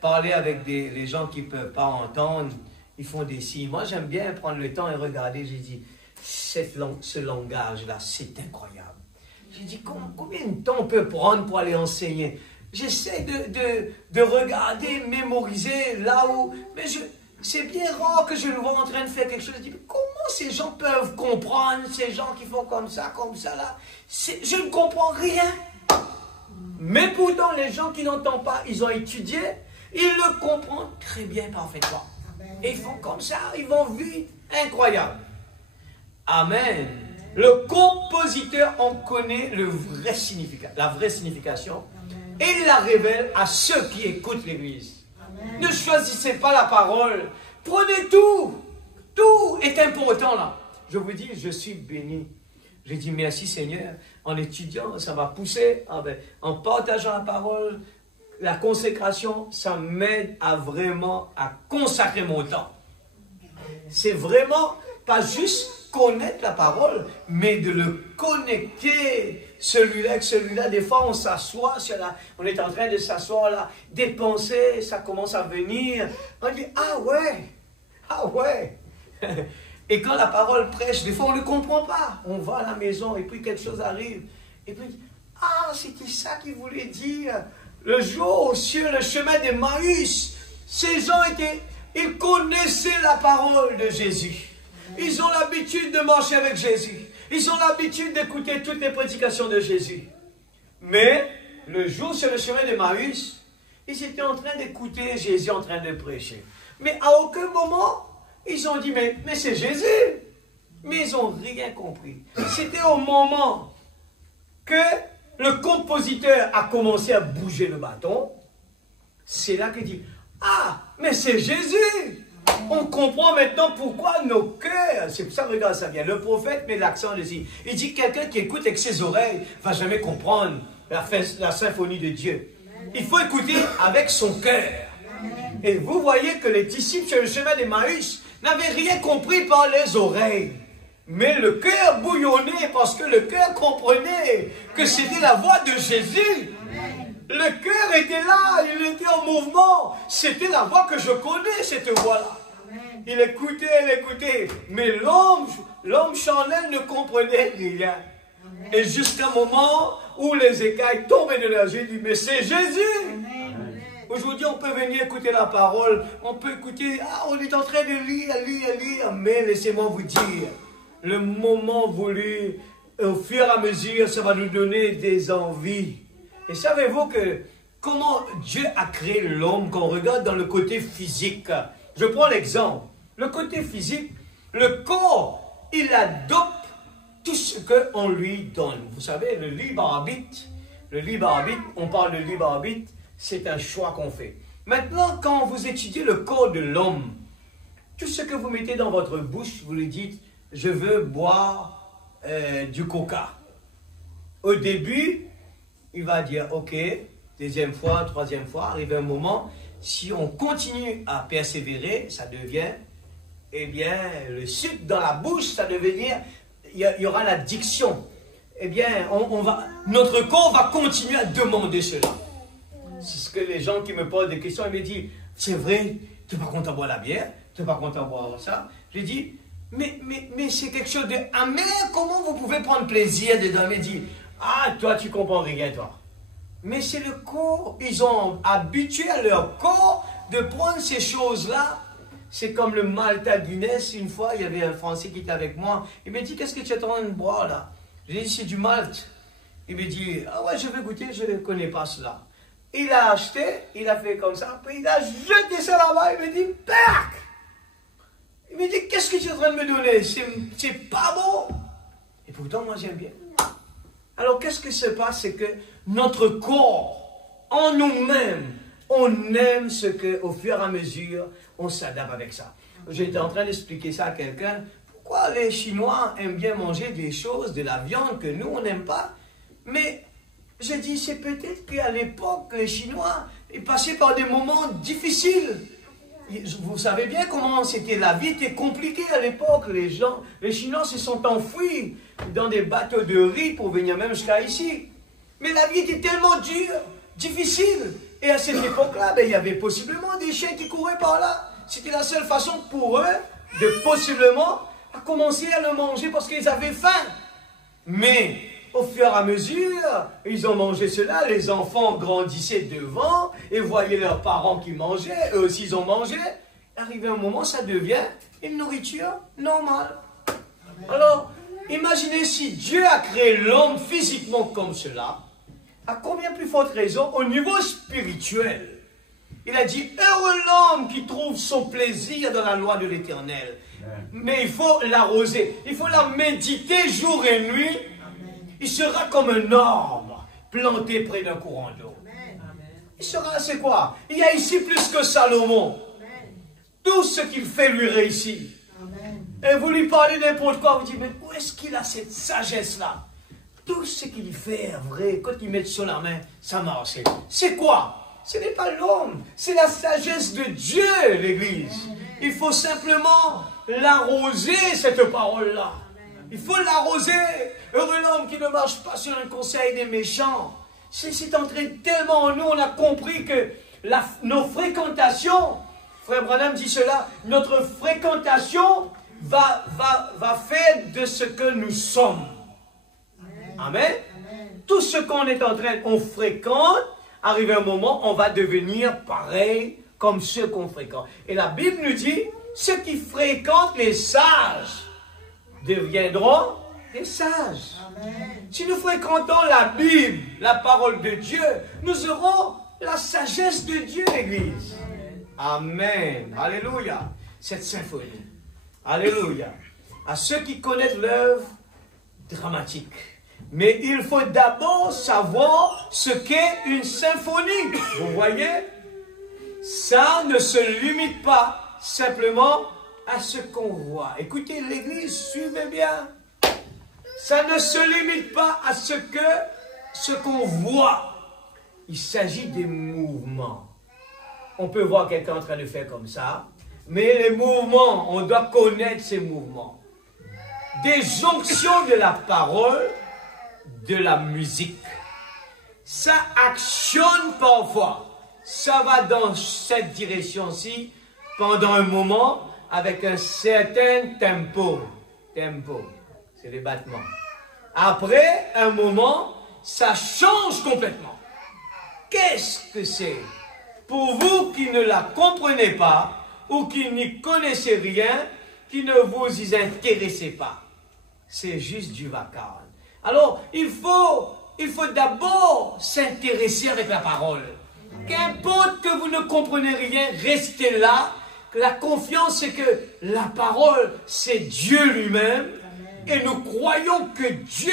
parler avec les gens qui ne peuvent pas entendre, ils font des signes. Moi j'aime bien prendre le temps et regarder, j'ai dit, ce langage-là, c'est incroyable. J'ai dit, combien de temps on peut prendre pour aller enseigner? J'essaie de regarder, mémoriser là où... Mais c'est bien rare que je le vois en train de faire quelque chose. Je dis, mais comment ces gens peuvent comprendre, ces gens qui font comme ça, là? Je ne comprends rien. Mais pourtant, les gens qui n'entendent pas, ils ont étudié, ils le comprennent très bien, parfaitement. Et ils font comme ça, ils vont vite. Incroyable. Amen. Le compositeur en connaît la vraie signification. Amen. Et il la révèle à ceux qui écoutent l'Église. Ne choisissez pas la parole. Prenez tout. Tout est important là. Je vous dis, je suis béni. J'ai dit merci Seigneur. En étudiant, ça m'a poussé. En partageant la parole, la consécration, ça m'aide à vraiment à consacrer mon temps. C'est vraiment pas juste connaître la parole, mais de le connecter, celui-là avec celui-là. Des fois, on s'assoit, on est en train de s'asseoir là, des pensées, ça commence à venir. On dit, ah ouais. Et quand la parole prêche, des fois, on ne le comprend pas. On va à la maison et puis quelque chose arrive. Et puis, ah, c'était ça qu'il voulait dire. Le jour sur le chemin d'Emmaüs, ces gens ils connaissaient la parole de Jésus. Ils ont l'habitude de marcher avec Jésus. Ils ont l'habitude d'écouter toutes les prédications de Jésus. Mais, le jour sur le chemin d'Emmaüs, ils étaient en train d'écouter Jésus en train de prêcher. Mais à aucun moment, ils ont dit, mais c'est Jésus. Mais ils n'ont rien compris. C'était au moment que le compositeur a commencé à bouger le bâton. C'est là qu'il dit, ah, mais c'est Jésus. On comprend maintenant pourquoi nos cœurs, c'est pour ça, regarde ça bien, le prophète met l'accent dessus. Il dit, quelqu'un qui écoute avec ses oreilles ne va jamais comprendre la symphonie de Dieu. Il faut écouter avec son cœur. Et vous voyez que les disciples sur le chemin d'Emmaüs n'avaient rien compris par les oreilles. Mais le cœur bouillonnait parce que le cœur comprenait que c'était la voix de Jésus. Le cœur était là, il était en mouvement. C'était la voix que je connais, cette voix-là. Il écoutait, mais l'homme charnel ne comprenait rien. Et jusqu'à un moment où les écailles tombaient de leurs yeux, il dit, mais c'est Jésus. Aujourd'hui, on peut venir écouter la parole, on peut écouter, on est en train de lire, mais laissez-moi vous dire, le moment voulu, au fur et à mesure, ça va nous donner des envies. Et savez-vous que comment Dieu a créé l'homme, quand on regarde dans le côté physique? Je prends l'exemple. Le côté physique, le corps, il adopte tout ce qu'on lui donne. Vous savez, le libre arbitre, on parle de libre arbitre, c'est un choix qu'on fait. Maintenant, quand vous étudiez le corps de l'homme, tout ce que vous mettez dans votre bouche, vous lui dites, je veux boire du coca. Au début, il va dire, ok, deuxième fois, troisième fois, arrive un moment, si on continue à persévérer, ça devient, eh bien, le sucre dans la bouche, ça devient, il y aura l'addiction. Eh bien, notre corps va continuer à demander cela. C'est ce que les gens qui me posent des questions, ils me disent, c'est vrai, tu n'es pas content de boire la bière, tu n'es pas content de boire ça. Je dis, mais c'est quelque chose de amer, comment vous pouvez prendre plaisir dedans? Ils me disent, toi tu comprends rien, toi. Mais c'est le corps, ils ont habitué à leur corps de prendre ces choses-là. C'est comme le Malta Guinness. Une fois, il y avait un Français qui était avec moi. Il me dit, qu'est-ce que tu es en train de boire là? J'ai dit, c'est du malt. Il me dit, ouais, je vais goûter, je ne connais pas cela. Il a acheté, il a fait comme ça, puis il a jeté ça là-bas, il me dit, PAC! Il me dit, qu'est-ce que tu es en train de me donner? C'est pas bon. Et pourtant, moi, j'aime bien. Alors, qu'est-ce qui se passe? C'est que notre corps, en nous-mêmes, on aime ce que, au fur et à mesure, on s'adapte avec ça. J'étais en train d'expliquer ça à quelqu'un. Pourquoi les Chinois aiment bien manger des choses, de la viande que nous, on n'aime pas? Mais j'ai dit, c'est peut-être qu'à l'époque, les Chinois, ils passaient par des moments difficiles. Vous savez bien comment c'était, la vie était compliquée à l'époque. Les Chinois se sont enfouis dans des bateaux de riz pour venir même jusqu'à ici. Mais la vie était tellement dure, difficile. Et à cette époque-là, il y avait possiblement des chiens qui couraient par là. C'était la seule façon pour eux de possiblement commencer à le manger parce qu'ils avaient faim. Mais au fur et à mesure, ils ont mangé cela, les enfants grandissaient devant et voyaient leurs parents qui mangeaient, eux aussi ils ont mangé. Arrivé un moment, ça devient une nourriture normale. Alors, imaginez si Dieu a créé l'homme physiquement comme cela, à combien plus forte raison au niveau spirituel. Il a dit, heureux l'homme qui trouve son plaisir dans la loi de l'Éternel. Mais il faut l'arroser, il faut la méditer jour et nuit. Il sera comme un arbre planté près d'un courant d'eau. Il sera, c'est quoi? Il y a ici plus que Salomon. Tout ce qu'il fait lui réussit. Et vous lui parlez n'importe quoi, vous dites, mais où est-ce qu'il a cette sagesse-là? Tout ce qu'il fait est vrai. Quand il met sur la main, ça marche. C'est quoi? Ce n'est pas l'homme, c'est la sagesse de Dieu, l'Église. Il faut simplement l'arroser, cette parole-là. Il faut l'arroser. Heureux l'homme qui ne marche pas sur un conseil des méchants. C'est entré tellement en nous, on a compris que nos fréquentations, Frère Branham dit cela, notre fréquentation va faire de ce que nous sommes. Amen. Tout ce qu'on est en train, on fréquente, arrivé un moment, on va devenir pareil comme ceux qu'on fréquente. Et la Bible nous dit, ceux qui fréquentent les sages deviendront des sages. Amen. Si nous fréquentons la Bible, la parole de Dieu, nous aurons la sagesse de Dieu, l'Église. Amen. Alléluia. Cette symphonie. Alléluia. À ceux qui connaissent l'œuvre dramatique. Mais il faut d'abord savoir ce qu'est une symphonie. Vous voyez? Ça ne se limite pas simplement à ce qu'on voit. Écoutez l'Église, suivez bien. Ça ne se limite pas à ce qu'on voit. Il s'agit des mouvements. On peut voir quelqu'un en train de faire comme ça, mais les mouvements, on doit connaître ces mouvements. Des jonctions de la parole, de la musique. Ça actionne parfois. Ça va dans cette direction-ci pendant un moment avec un certain tempo. Tempo, c'est les battements. Après un moment, ça change complètement. Qu'est-ce que c'est? Pour vous qui ne la comprenez pas, ou qui n'y connaissez rien, qui ne vous y intéressez pas. C'est juste du vacarme. Alors, il faut d'abord s'intéresser avec la parole. Qu'importe que vous ne comprenez rien, restez là. La confiance, c'est que la parole, c'est Dieu lui-même. Et nous croyons que Dieu,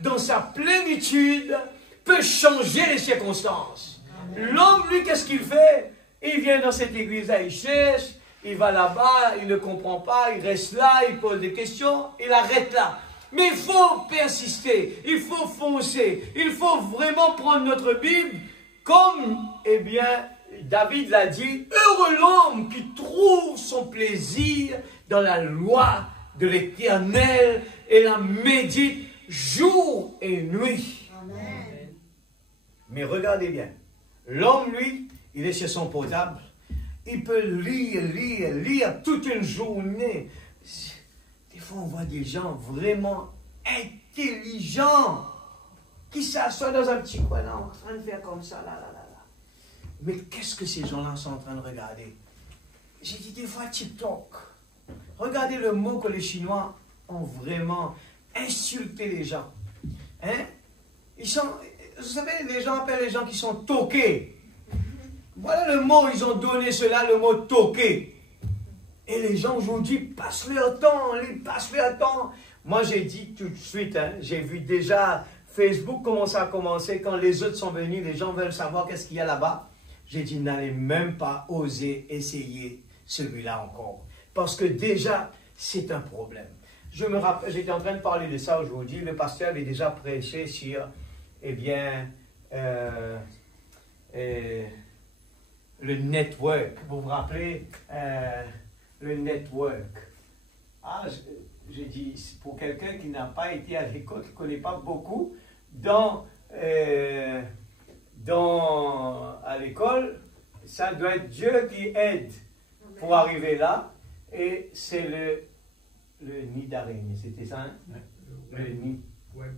dans sa plénitude, peut changer les circonstances. L'homme, lui, qu'est-ce qu'il fait? Il vient dans cette église-là, il cherche, il va là-bas, il ne comprend pas, il reste là, il pose des questions, il arrête là. Mais il faut persister, il faut foncer, il faut vraiment prendre notre Bible comme, eh bien, David l'a dit, heureux l'homme qui trouve son plaisir dans la loi de l'Éternel et la médite jour et nuit. Amen. Mais regardez bien, l'homme, lui, il est chez son portable, il peut lire toute une journée. Des fois, on voit des gens vraiment intelligents qui s'assoient dans un petit coin là, en train de faire comme ça, là. Mais qu'est-ce que ces gens-là sont en train de regarder? J'ai dit des fois TikTok. Regardez le mot que les Chinois ont vraiment insulté les gens. Hein? Ils sont, vous savez, les gens appellent les gens qui sont toqués. Voilà le mot, ils ont donné cela, le mot toqué. Et les gens aujourd'hui passent leur temps, ils passent leur temps. Moi j'ai dit tout de suite, hein, j'ai vu déjà Facebook comment ça a commencé, quand les autres sont venus, les gens veulent savoir qu'est-ce qu'il y a là-bas. J'ai dit, n'allez même pas oser essayer celui-là encore. Parce que déjà, c'est un problème. Je me rappelle, j'étais en train de parler de ça aujourd'hui, le pasteur avait déjà prêché sur, eh bien, le network. Vous vous rappelez, le network. Ah, j'ai dit, pour quelqu'un qui n'a pas été à l'école, qui ne connaît pas beaucoup, à l'école, ça doit être Dieu qui aide pour arriver là. Et c'est le nid d'araignée, c'était ça, hein? Le nid. Web.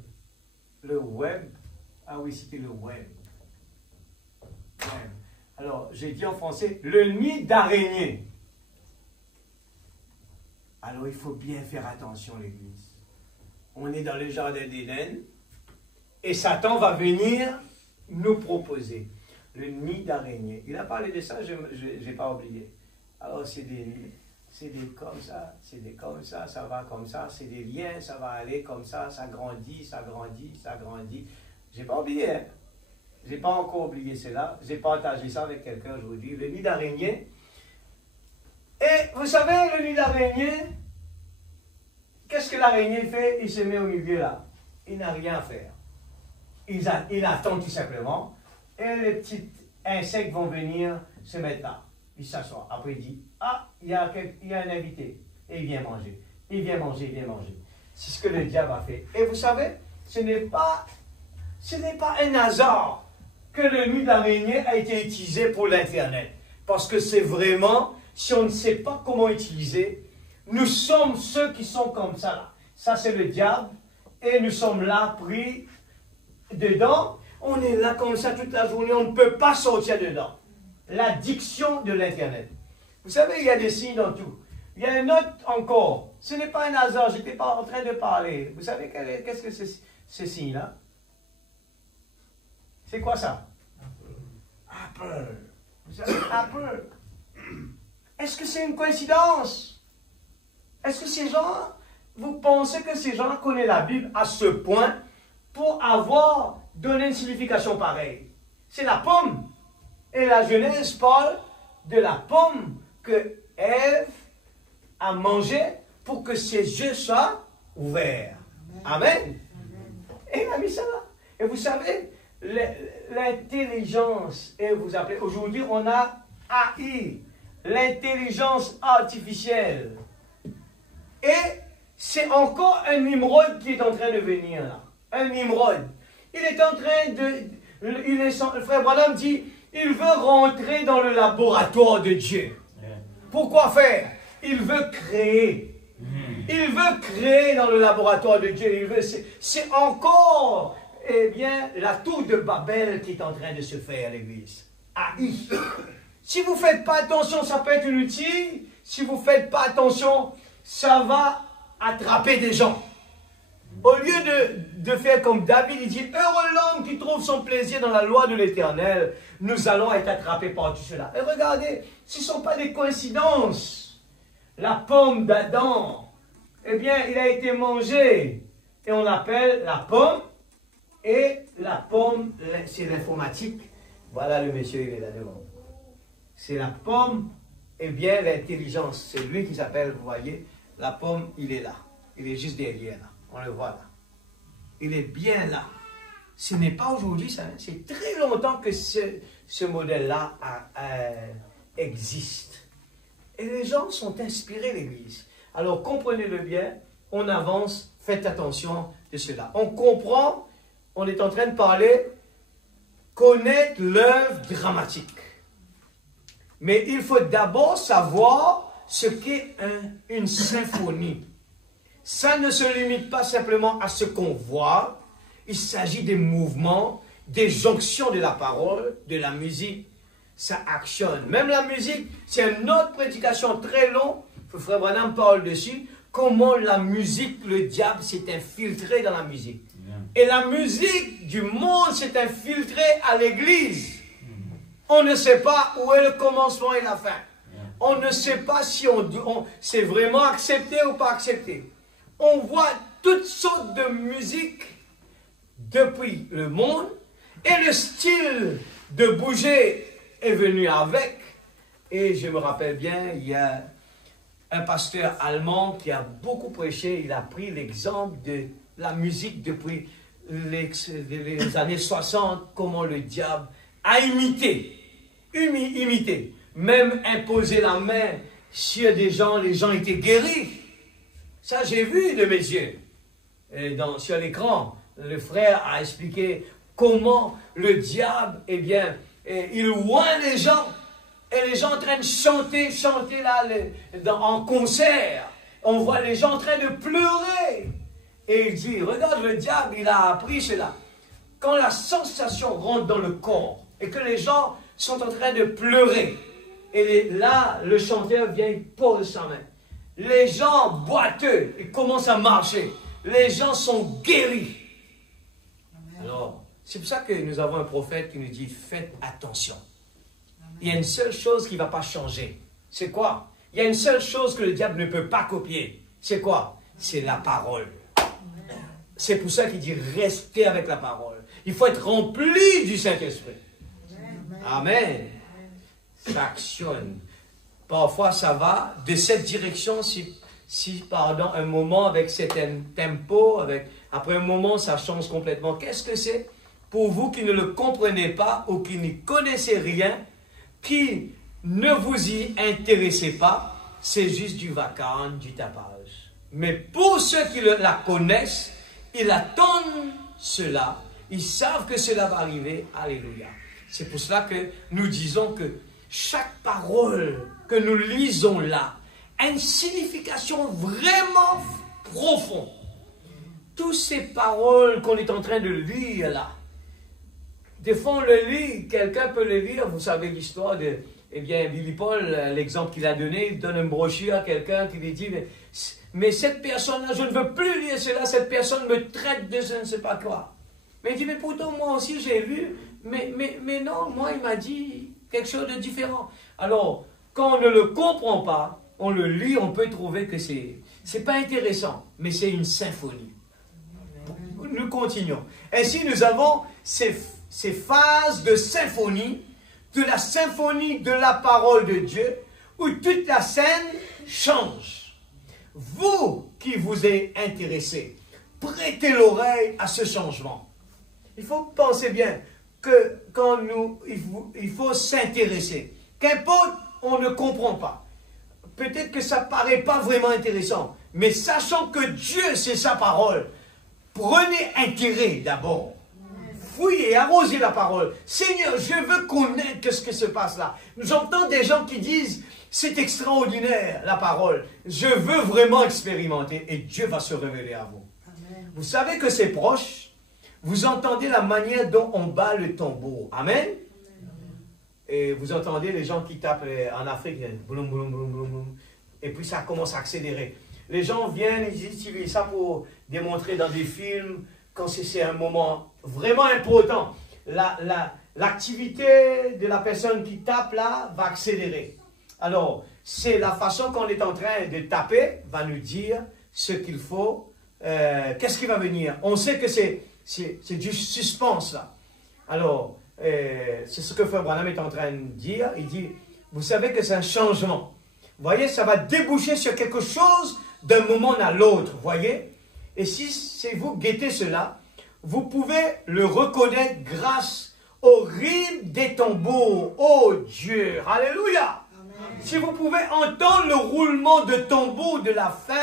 Le web. Ah oui, c'était le web. Alors, j'ai dit en français, le nid d'araignée. Alors, il faut bien faire attention, l'Église. On est dans le jardin d'Éden, et Satan va venir nous proposer le nid d'araignée. Il a parlé de ça, je n'ai pas oublié. Alors, c'est des comme ça, c'est des comme ça va comme ça, c'est des liens, ça va aller comme ça grandit, ça grandit, ça grandit. Je n'ai pas oublié, hein? Je n'ai pas encore oublié cela. J'ai partagé ça avec quelqu'un aujourd'hui. Le nid d'araignée. Et vous savez, le nid d'araignée, qu'est-ce que l'araignée fait? Il se met au milieu là. Il n'a rien à faire. Il attend tout simplement. Et les petits insectes vont venir se mettre là. Il s'assoit. Après, il dit, ah, il y a un invité. Et il vient manger. Il vient manger, il vient manger. C'est ce que le diable a fait. Et vous savez, ce n'est pas un hasard que le nid d'araignée a été utilisé pour l'Internet. Parce que c'est vraiment, si on ne sait pas comment utiliser, nous sommes ceux qui sont comme ça là. Ça c'est le diable. Et nous sommes là pris dedans. On est là comme ça toute la journée. On ne peut pas sortir dedans. L'addiction de l'Internet. Vous savez, il y a des signes dans tout. Il y a un autre encore. Ce n'est pas un hasard. Je n'étais pas en train de parler. Vous savez qu'est-ce que c'est ce signe-là? C'est quoi ça? Apple. Vous savez, Apple. Est-ce que c'est une coïncidence? Est-ce que ces gens, vous pensez que ces gens connaissent la Bible à ce point pour avoir donné une signification pareille? C'est la pomme. Et la Genèse parle de la pomme que Ève a mangée pour que ses yeux soient ouverts. Amen. Et il a mis ça là. Et vous savez, l'intelligence, et vous appelez, aujourd'hui on a AI, l'intelligence artificielle. Et c'est encore un Nimrod qui est en train de venir là. Un Nimrod. Il est en train de... le frère Branham dit, il veut rentrer dans le laboratoire de Dieu. Pourquoi faire? Il veut créer. Il veut créer dans le laboratoire de Dieu. C'est encore, eh bien, la tour de Babel qui est en train de se faire à l'église. haï. Si vous ne faites pas attention, ça peut être inutile. Si vous ne faites pas attention, ça va attraper des gens. Au lieu de faire comme David, il dit, heureux l'homme qui trouve son plaisir dans la loi de l'Éternel. Nous allons être attrapés par tout cela. Et regardez, ce ne sont pas des coïncidences. La pomme d'Adam, eh bien, il a été mangé. Et on l'appelle la pomme. Et la pomme, c'est l'informatique. Voilà le monsieur, il est là devant. C'est la pomme, eh bien, l'intelligence. C'est lui qui s'appelle, vous voyez, la pomme, il est là. Il est juste derrière là. On le voit là. Il est bien là. Ce n'est pas aujourd'hui, ça. C'est très longtemps que ce modèle-là existe. Et les gens sont inspirés, l'Église. Alors, comprenez-le bien. On avance. Faites attention de cela. On comprend. On est en train de parler. Connaître l'œuvre dramatique. Mais il faut d'abord savoir ce qu'est une symphonie. Ça ne se limite pas simplement à ce qu'on voit. Il s'agit des mouvements, des jonctions de la parole, de la musique. Ça actionne. Même la musique, c'est une autre prédication très longue. Frère Branham parle dessus. Comment la musique, le diable s'est infiltré dans la musique. Et la musique du monde s'est infiltrée à l'église. On ne sait pas où est le commencement et la fin. On ne sait pas si c'est vraiment accepté ou pas accepté. On voit toutes sortes de musique depuis le monde. Et le style de bouger est venu avec. Et je me rappelle bien, il y a un pasteur allemand qui a beaucoup prêché. Il a pris l'exemple de la musique depuis les années 60. Comment le diable a imité. Même imposer la main sur des gens, les gens étaient guéris. Ça, j'ai vu de mes yeux. Et sur l'écran, le frère a expliqué comment le diable, eh bien, il oint les gens. Et les gens en train de chanter là, en concert. On voit les gens en train de pleurer. Et il dit, regarde, le diable, il a appris cela. Quand la sensation rentre dans le corps et que les gens sont en train de pleurer, et là, le chanteur vient, il pose sa main. Les gens boiteux, ils commencent à marcher. Les gens sont guéris. Amen. Alors, c'est pour ça que nous avons un prophète qui nous dit, faites attention. Amen. Il y a une seule chose qui ne va pas changer. C'est quoi? Il y a une seule chose que le diable ne peut pas copier. C'est quoi? C'est la parole. C'est pour ça qu'il dit, restez avec la parole. Il faut être rempli du Saint-Esprit. Amen. Ça actionne. Parfois, ça va de cette direction, pardon, un moment avec certain tempo, après un moment, ça change complètement. Qu'est-ce que c'est? Pour vous qui ne le comprenez pas ou qui n'y connaissez rien, qui ne vous y intéressez pas, c'est juste du vacarme, du tapage. Mais pour ceux qui la connaissent, ils attendent cela, ils savent que cela va arriver. Alléluia. C'est pour cela que nous disons que chaque parole que nous lisons là a une signification vraiment profonde. Toutes ces paroles qu'on est en train de lire là, des fois on le lit, quelqu'un peut le lire, vous savez l'histoire de, eh bien, Billy Paul, l'exemple qu'il a donné, il donne une brochure à quelqu'un qui lui dit, mais cette personne-là, je ne veux plus lire cela, cette personne me traite de je ne sais pas quoi. Mais il dit, mais pourtant moi aussi j'ai lu, mais non, moi il m'a dit quelque chose de différent. Alors, quand on ne le comprend pas, on le lit, on peut trouver que c'est pas intéressant, mais c'est une symphonie. Nous continuons. Ainsi, nous avons ces phases de symphonie, de la symphonie de la parole de Dieu, où toute la scène change. Vous qui vous êtes intéressé, prêtez l'oreille à ce changement. Il faut penser bien que quand il faut s'intéresser. Qu'importe, on ne comprend pas. Peut-être que ça ne paraît pas vraiment intéressant, mais sachant que Dieu, c'est sa parole, prenez intérêt d'abord. Fouillez, arrosez la parole. Seigneur, je veux connaître ce qui se passe là. J'entends des gens qui disent, c'est extraordinaire la parole. Je veux vraiment expérimenter et Dieu va se révéler à vous. Amen. Vous savez que c'est proche. Vous entendez la manière dont on bat le tambour. Amen. et vous entendez les gens qui tapent en Afrique, boum, boum, boum, boum, boum, et puis ça commence à accélérer. Les gens viennent, ils utilisent ça pour démontrer dans des films, quand c'est un moment vraiment important. L'activité de la personne qui tape là va accélérer. Alors, c'est la façon qu'on est en train de taper, va nous dire ce qu'il faut, qu'est-ce qui va venir. On sait que c'est du suspense là. Alors, c'est ce que Frère Branham est en train de dire. Il dit, vous savez que c'est un changement. Vous voyez, ça va déboucher sur quelque chose d'un moment à l'autre, voyez. Et si vous guettez cela, vous pouvez le reconnaître grâce au rythme des tambours. Oh Dieu, alléluia. Amen. Si vous pouvez entendre le roulement de tambour de la fin,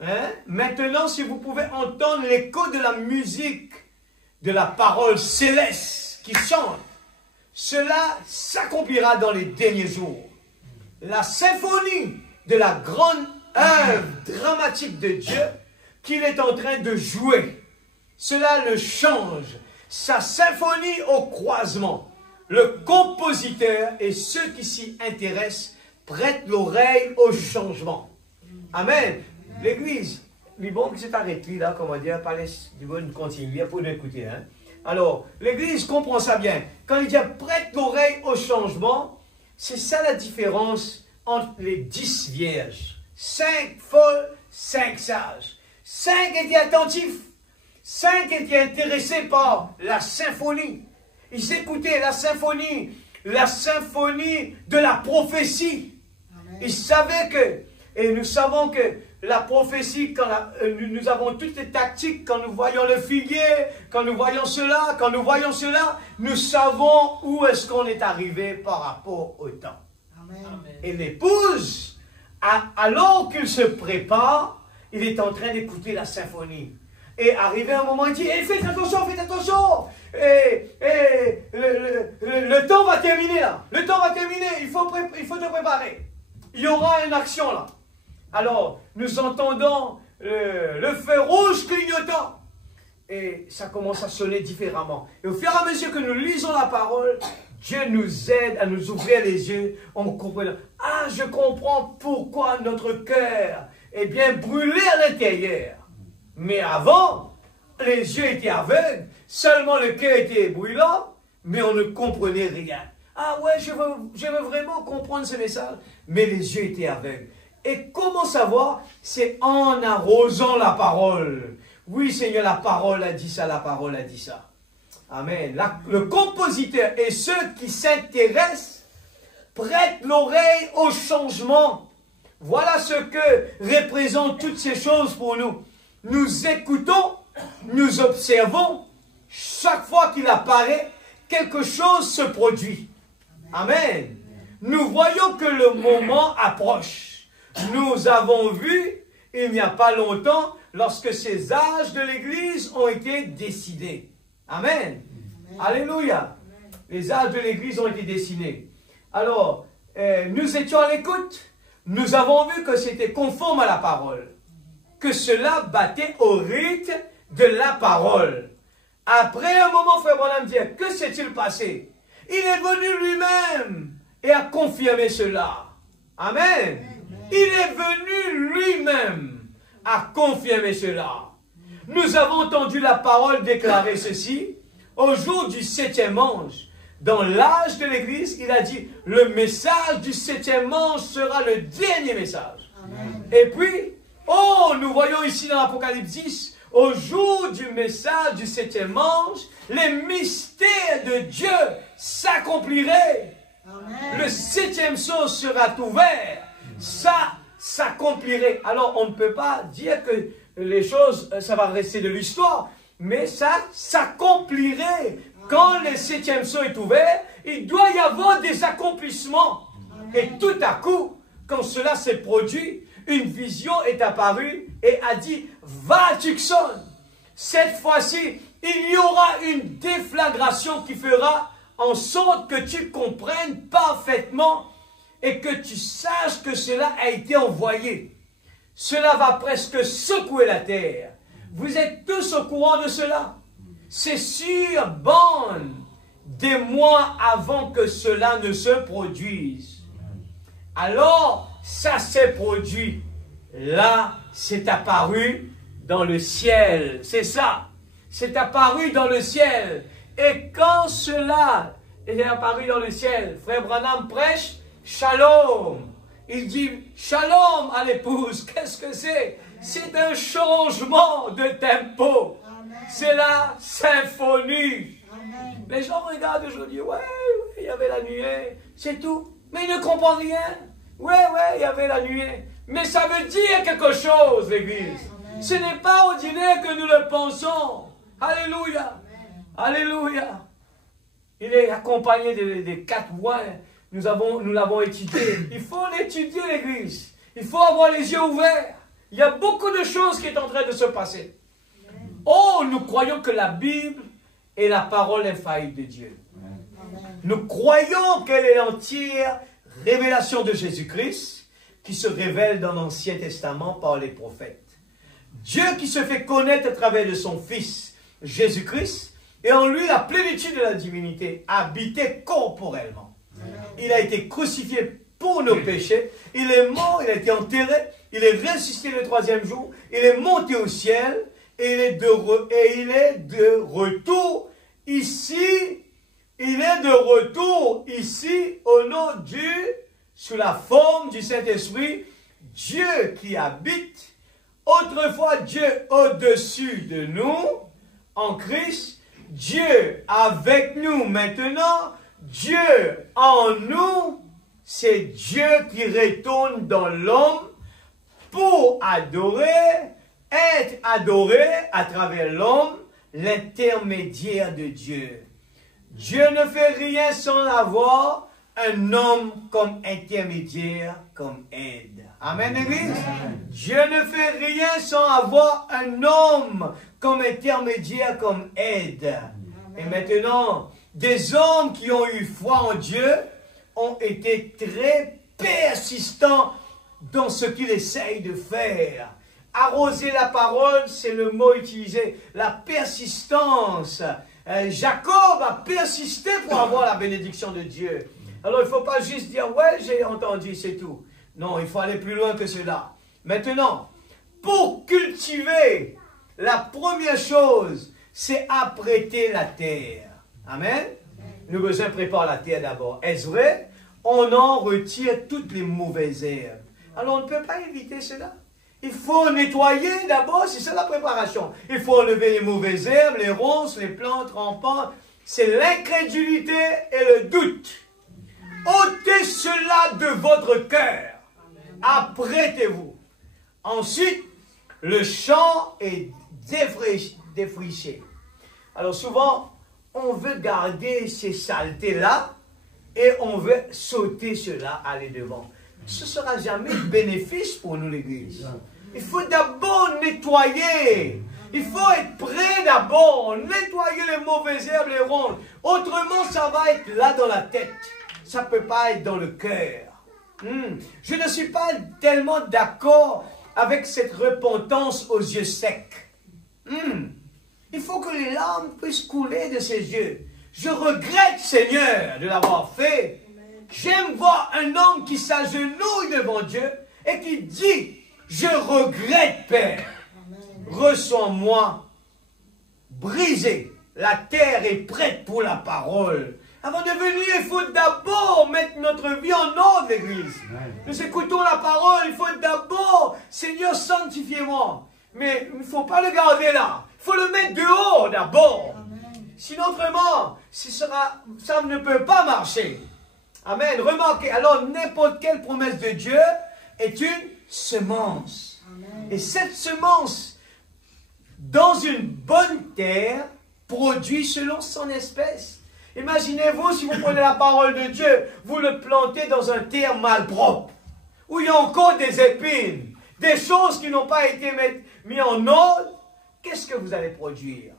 hein, maintenant si vous pouvez entendre l'écho de la musique, de la parole céleste qui chante, cela s'accomplira dans les derniers jours. La symphonie de la grande œuvre dramatique de Dieu qu'il est en train de jouer, cela le change. Sa symphonie au croisement. Le compositeur et ceux qui s'y intéressent prêtent l'oreille au changement. Amen. L'église, les bon qui s'est arrêté là, comment dire, pas du bon continuer pour l'écouter. Hein? Alors, l'église comprend ça bien. Quand il dit prête l'oreille au changement, c'est ça la différence entre les 10 vierges. 5 folles, 5 sages. 5 étaient attentifs. 5 étaient intéressés par la symphonie. Ils écoutaient la symphonie de la prophétie. Amen. Ils savaient que, et nous savons que la prophétie, quand nous avons toutes les tactiques, quand nous voyons le figuier, quand nous voyons cela, nous savons où est-ce qu'on est arrivé par rapport au temps. Amen. Et l'épouse, alors qu'il se prépare, il est en train d'écouter la symphonie. Et arrivé un moment, il dit, faites attention, le temps va terminer là. Le temps va terminer, il faut te préparer. Il y aura une action là. Alors, nous entendons le feu rouge clignotant. Et ça commence à sonner différemment. Et au fur et à mesure que nous lisons la parole, Dieu nous aide à nous ouvrir les yeux. On comprend. Ah, je comprends pourquoi notre cœur est bien brûlé à l'intérieur. Mais avant, les yeux étaient aveugles, seulement le cœur était brûlant, mais on ne comprenait rien. Ah ouais, je veux vraiment comprendre ce message, mais les yeux étaient aveugles. Et comment savoir? C'est en arrosant la parole. Oui, Seigneur, la parole a dit ça, la parole a dit ça. Amen. Le compositeur et ceux qui s'intéressent prêtent l'oreille au changement. Voilà ce que représentent toutes ces choses pour nous. Nous écoutons, nous observons, chaque fois qu'il apparaît, quelque chose se produit. Amen. Nous voyons que le moment approche. Nous avons vu, il n'y a pas longtemps, lorsque ces âges de l'Église ont été décidés. Amen. Alléluia. Les âges de l'Église ont été dessinés. Alors, nous étions à l'écoute. Nous avons vu que c'était conforme à la parole. Que cela battait au rythme de la parole. Après un moment, Frère Branham dit, que s'est-il passé? Il est venu lui-même et a confirmé cela. Amen. Il est venu lui-même à confirmer cela. Nous avons entendu la parole déclarer ceci. Au jour du 7e ange, dans l'âge de l'Église, il a dit, le message du 7e ange sera le dernier message. Amen. Et puis, oh, nous voyons ici dans l'Apocalypse 10, au jour du message du 7e ange, les mystères de Dieu s'accompliraient. Le 7e sceau sera ouvert. Ça s'accomplirait. Alors, on ne peut pas dire que les choses, ça va rester de l'histoire, mais ça s'accomplirait. Quand le 7e sceau est ouvert, il doit y avoir des accomplissements. Et tout à coup, quand cela s'est produit, une vision est apparue et a dit, va Tucson, cette fois-ci, il y aura une déflagration qui fera en sorte que tu comprennes parfaitement et que tu saches que cela a été envoyé. Cela va presque secouer la terre. Vous êtes tous au courant de cela. C'est sur Bond des mois avant que cela ne se produise. Alors, ça s'est produit. Là, c'est apparu dans le ciel. C'est ça. C'est apparu dans le ciel. Et quand cela est apparu dans le ciel, Frère Branham prêche Shalom. Il dit Shalom à l'épouse. Qu'est-ce que c'est? C'est un changement de tempo. C'est la symphonie. Amen. Les gens regardent aujourd'hui, ouais, il y avait la nuée, c'est tout. Mais ils ne comprennent rien. Ouais, il y avait la nuée. Mais ça veut dire quelque chose, l'Église. Ce n'est pas ordinaire que nous le pensons. Alléluia. Alléluia. Il est accompagné des 4 mois. Nous l'avons étudié. Il faut l'étudier, l'Église. Il faut avoir les yeux ouverts. Il y a beaucoup de choses qui sont en train de se passer. Oh, nous croyons que la Bible est la parole infaillible de Dieu. Nous croyons qu'elle est l'entière révélation de Jésus-Christ qui se révèle dans l'Ancien Testament par les prophètes. Dieu qui se fait connaître à travers de son Fils, Jésus-Christ, et en lui la plénitude de la divinité, habitée corporellement. Il a été crucifié pour nos péchés, il est mort, il a été enterré, il est ressuscité le 3e jour, il est monté au ciel, et il est de retour ici. Il est de retour ici au nom de Dieu, sous la forme du Saint-Esprit, Dieu qui habite, autrefois Dieu au-dessus de nous, en Christ, Dieu avec nous maintenant, Dieu en nous, c'est Dieu qui retourne dans l'homme pour adorer, être adoré à travers l'homme, l'intermédiaire de Dieu. Dieu ne fait rien sans avoir un homme comme intermédiaire, comme aide. Amen, Église? Dieu ne fait rien sans avoir un homme comme intermédiaire, comme aide. Amen. Et maintenant, des hommes qui ont eu foi en Dieu ont été très persistants dans ce qu'ils essayent de faire. Arroser la parole, c'est le mot utilisé. La persistance. Jacob a persisté pour avoir la bénédiction de Dieu. Alors il ne faut pas juste dire, ouais, j'ai entendu, c'est tout. Non, il faut aller plus loin que cela. Maintenant, pour cultiver, la première chose, c'est apprêter la terre. Amen. Nous besoin préparer la terre d'abord. Est-ce vrai? On en retire toutes les mauvaises herbes. Alors on ne peut pas éviter cela. Il faut nettoyer d'abord, c'est ça la préparation. Il faut enlever les mauvaises herbes, les ronces, les plantes rampantes. C'est l'incrédulité et le doute. Ôtez cela de votre cœur. Apprêtez-vous. Ensuite, le champ est défriché. Alors souvent, on veut garder ces saletés-là et on veut sauter cela, aller devant. Ce ne sera jamais de bénéfice pour nous, l'Église. Il faut d'abord nettoyer. Il faut être prêt d'abord. Nettoyer les mauvaises herbes, les ronces. Autrement, ça va être là dans la tête. Ça ne peut pas être dans le cœur. Je ne suis pas tellement d'accord avec cette repentance aux yeux secs. Il faut que les larmes puissent couler de ses yeux. Je regrette, Seigneur, de l'avoir fait. J'aime voir un homme qui s'agenouille devant Dieu et qui dit, je regrette, Père. Reçois-moi brisé. La terre est prête pour la parole. Avant de venir, il faut d'abord mettre notre vie en ordre, l'Église. Nous écoutons la parole, il faut d'abord, Seigneur, sanctifiez-moi. Mais il ne faut pas le garder là. Il faut le mettre dehors d'abord. Sinon, autrement, ça ne peut pas marcher. Amen. Remarquez, alors n'importe quelle promesse de Dieu est une semence. Amen. Et cette semence, dans une bonne terre, produit selon son espèce. Imaginez-vous si vous prenez la parole de Dieu, vous le plantez dans un terre malpropre, où il y a encore des épines, des choses qui n'ont pas été mises en ordre. Qu'est-ce que vous allez produire?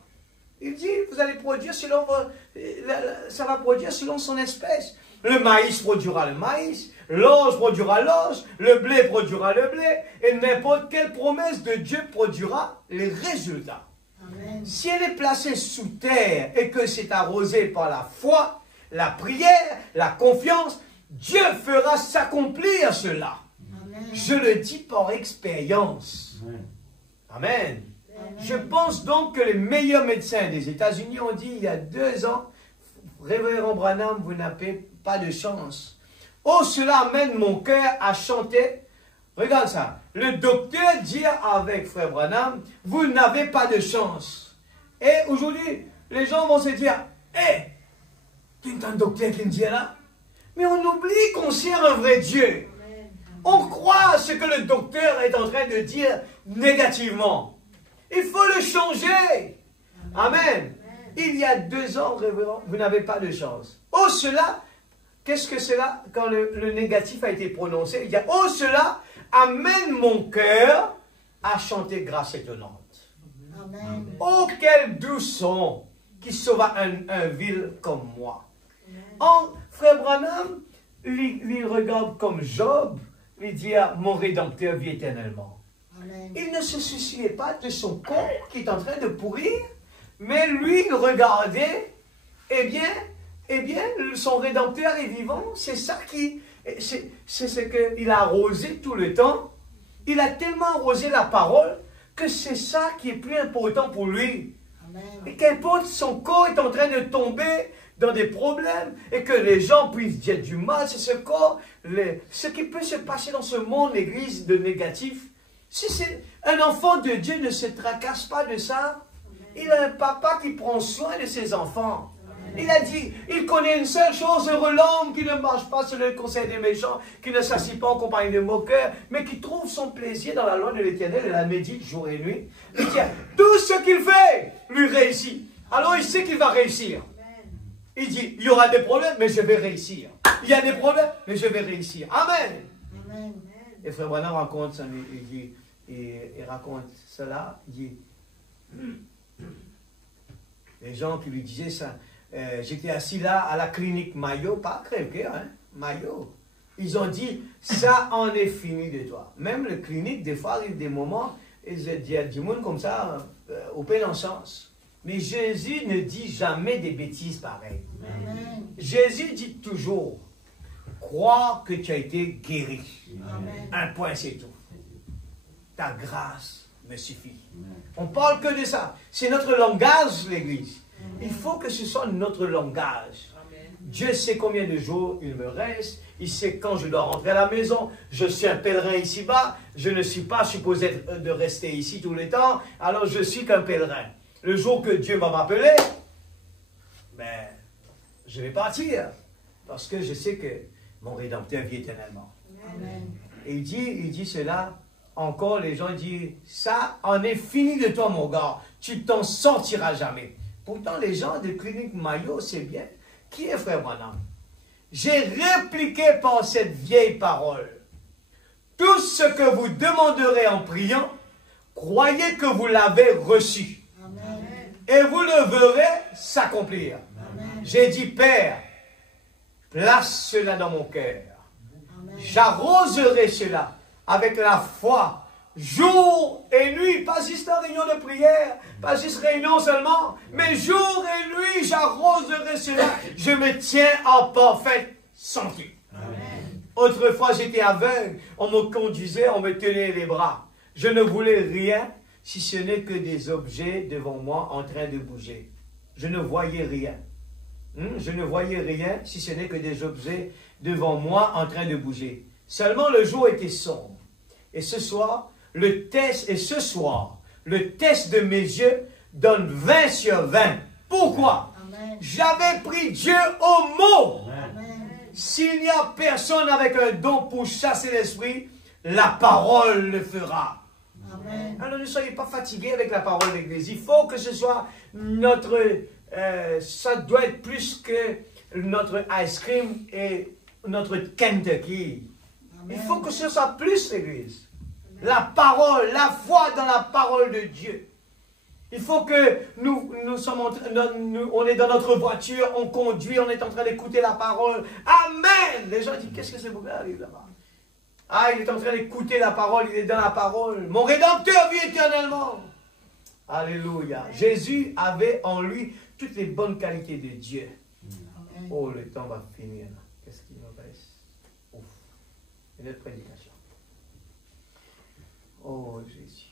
Il dit, vous allez produire selon ça va produire selon son espèce. Le maïs produira le maïs, l'orge produira l'orge, le blé produira le blé, et n'importe quelle promesse de Dieu produira les résultats. Si elle est placée sous terre et que c'est arrosé par la foi, la prière, la confiance, Dieu fera s'accomplir cela. Je le dis par expérience. Amen. Je pense donc que les meilleurs médecins des États-Unis ont dit il y a 2 ans, Révérend Branham, vous n'avez pas de chance. Oh, cela amène mon cœur à chanter. Regarde ça. Le docteur dit avec Frère Branham, vous n'avez pas de chance. Et aujourd'hui, les gens vont se dire, hé, tu es un docteur qui me dit là? Mais on oublie qu'on sert un vrai Dieu. On croit ce que le docteur est en train de dire négativement. Il faut le changer. Amen. Il y a 2 ans, révérend, vous n'avez pas de chance. Oh, cela, qu'est-ce que c'est là quand le négatif a été prononcé? Il y a, oh, cela amène mon cœur à chanter grâce étonnante. Amen. Oh, quel doux son qui sauva un vil comme moi. Frère Branham, il regarde comme Job, il dit, mon Rédempteur vit éternellement. Amen. Il ne se souciait pas de son corps qui est en train de pourrir, mais lui, il regardait, eh bien, son Rédempteur est vivant, c'est ça qui, c'est ce qu'il a arrosé tout le temps. Il a tellement arrosé la parole que c'est ça qui est plus important pour lui. Amen. Et qu'importe son corps est en train de tomber dans des problèmes et que les gens puissent dire du mal, c'est ce corps, ce qui peut se passer dans ce monde, l'église de négatif. Si c'est un enfant de Dieu ne se tracasse pas de ça, il a un papa qui prend soin de ses enfants. Il a dit, il connaît une seule chose, heureux l'homme qui ne marche pas sur le conseil des méchants, qui ne s'assied pas en compagnie de moqueurs, mais qui trouve son plaisir dans la loi de l'Éternel et la médite jour et nuit. Il dit, tout ce qu'il fait lui réussit. Alors il sait qu'il va réussir. Il dit, il y aura des problèmes, mais je vais réussir. Il y a des problèmes, mais je vais réussir. Amen. Amen. Et Frère Branham raconte, il raconte cela, il dit, les gens qui lui disaient ça, j'étais assis là à la clinique Mayo, pas Crève-Cœur, hein, Mayo. Ils ont dit, ça en est fini de toi. Même le clinique, des fois, arrive des moments, il y a du monde comme ça, au plein en sens. Mais Jésus ne dit jamais des bêtises pareilles. Amen. Jésus dit toujours, crois que tu as été guéri. Amen. Un point, c'est tout. Ta grâce me suffit. Amen. On parle que de ça. C'est notre langage, l'Église. Il faut que ce soit notre langage. Amen. Dieu sait combien de jours il me reste. Il sait quand je dois rentrer à la maison. Je suis un pèlerin ici-bas. Je ne suis pas supposé de rester ici tout le temps. Alors je suis qu'un pèlerin. Le jour que Dieu va m'appeler, ben, je vais partir. Parce que je sais que mon Rédempteur vit éternellement. Amen. Et il dit cela. Encore, les gens disent, ça en est fini de toi, mon gars. Tu t'en sortiras jamais. Pourtant, les gens de clinique Mayo, c'est bien. Qui est Frère Branham? J'ai répliqué par cette vieille parole. Tout ce que vous demanderez en priant, croyez que vous l'avez reçu. Amen. Et vous le verrez s'accomplir. J'ai dit, Père, place cela dans mon cœur. J'arroserai cela avec la foi, jour et nuit, pas juste en réunion de prière, pas juste réunion seulement, mais jour et nuit, j'arroserai cela. Je me tiens en parfaite santé. Amen. Autrefois, j'étais aveugle, on me conduisait, on me tenait les bras. Je ne voulais rien, si ce n'est que des objets devant moi en train de bouger. Je ne voyais rien. Je ne voyais rien, si ce n'est que des objets devant moi en train de bouger. Seulement le jour était sombre. Et ce soir, le test de mes yeux donne 20 sur 20. Pourquoi? J'avais pris Dieu au mot. S'il n'y a personne avec un don pour chasser l'esprit, la parole le fera. Amen. Alors ne soyez pas fatigués avec la parole de l'Église. Il faut que ce soit notre... ça doit être plus que notre ice cream et notre Kentucky. Amen. Il faut que ce soit plus l'Église. La parole, la foi dans la parole de Dieu. Il faut que nous sommes on est dans notre voiture, on conduit, on est en train d'écouter la parole. Amen. Les gens disent, qu'est-ce que c'est pour arrive là-bas? Ah, il est en train d'écouter la parole, il est dans la parole. Mon Rédempteur vit éternellement. Alléluia. Jésus avait en lui toutes les bonnes qualités de Dieu. Oh, le temps va finir. Qu'est-ce qu'il me reste? Ouf. Une autre prédication. Oh, Jésus.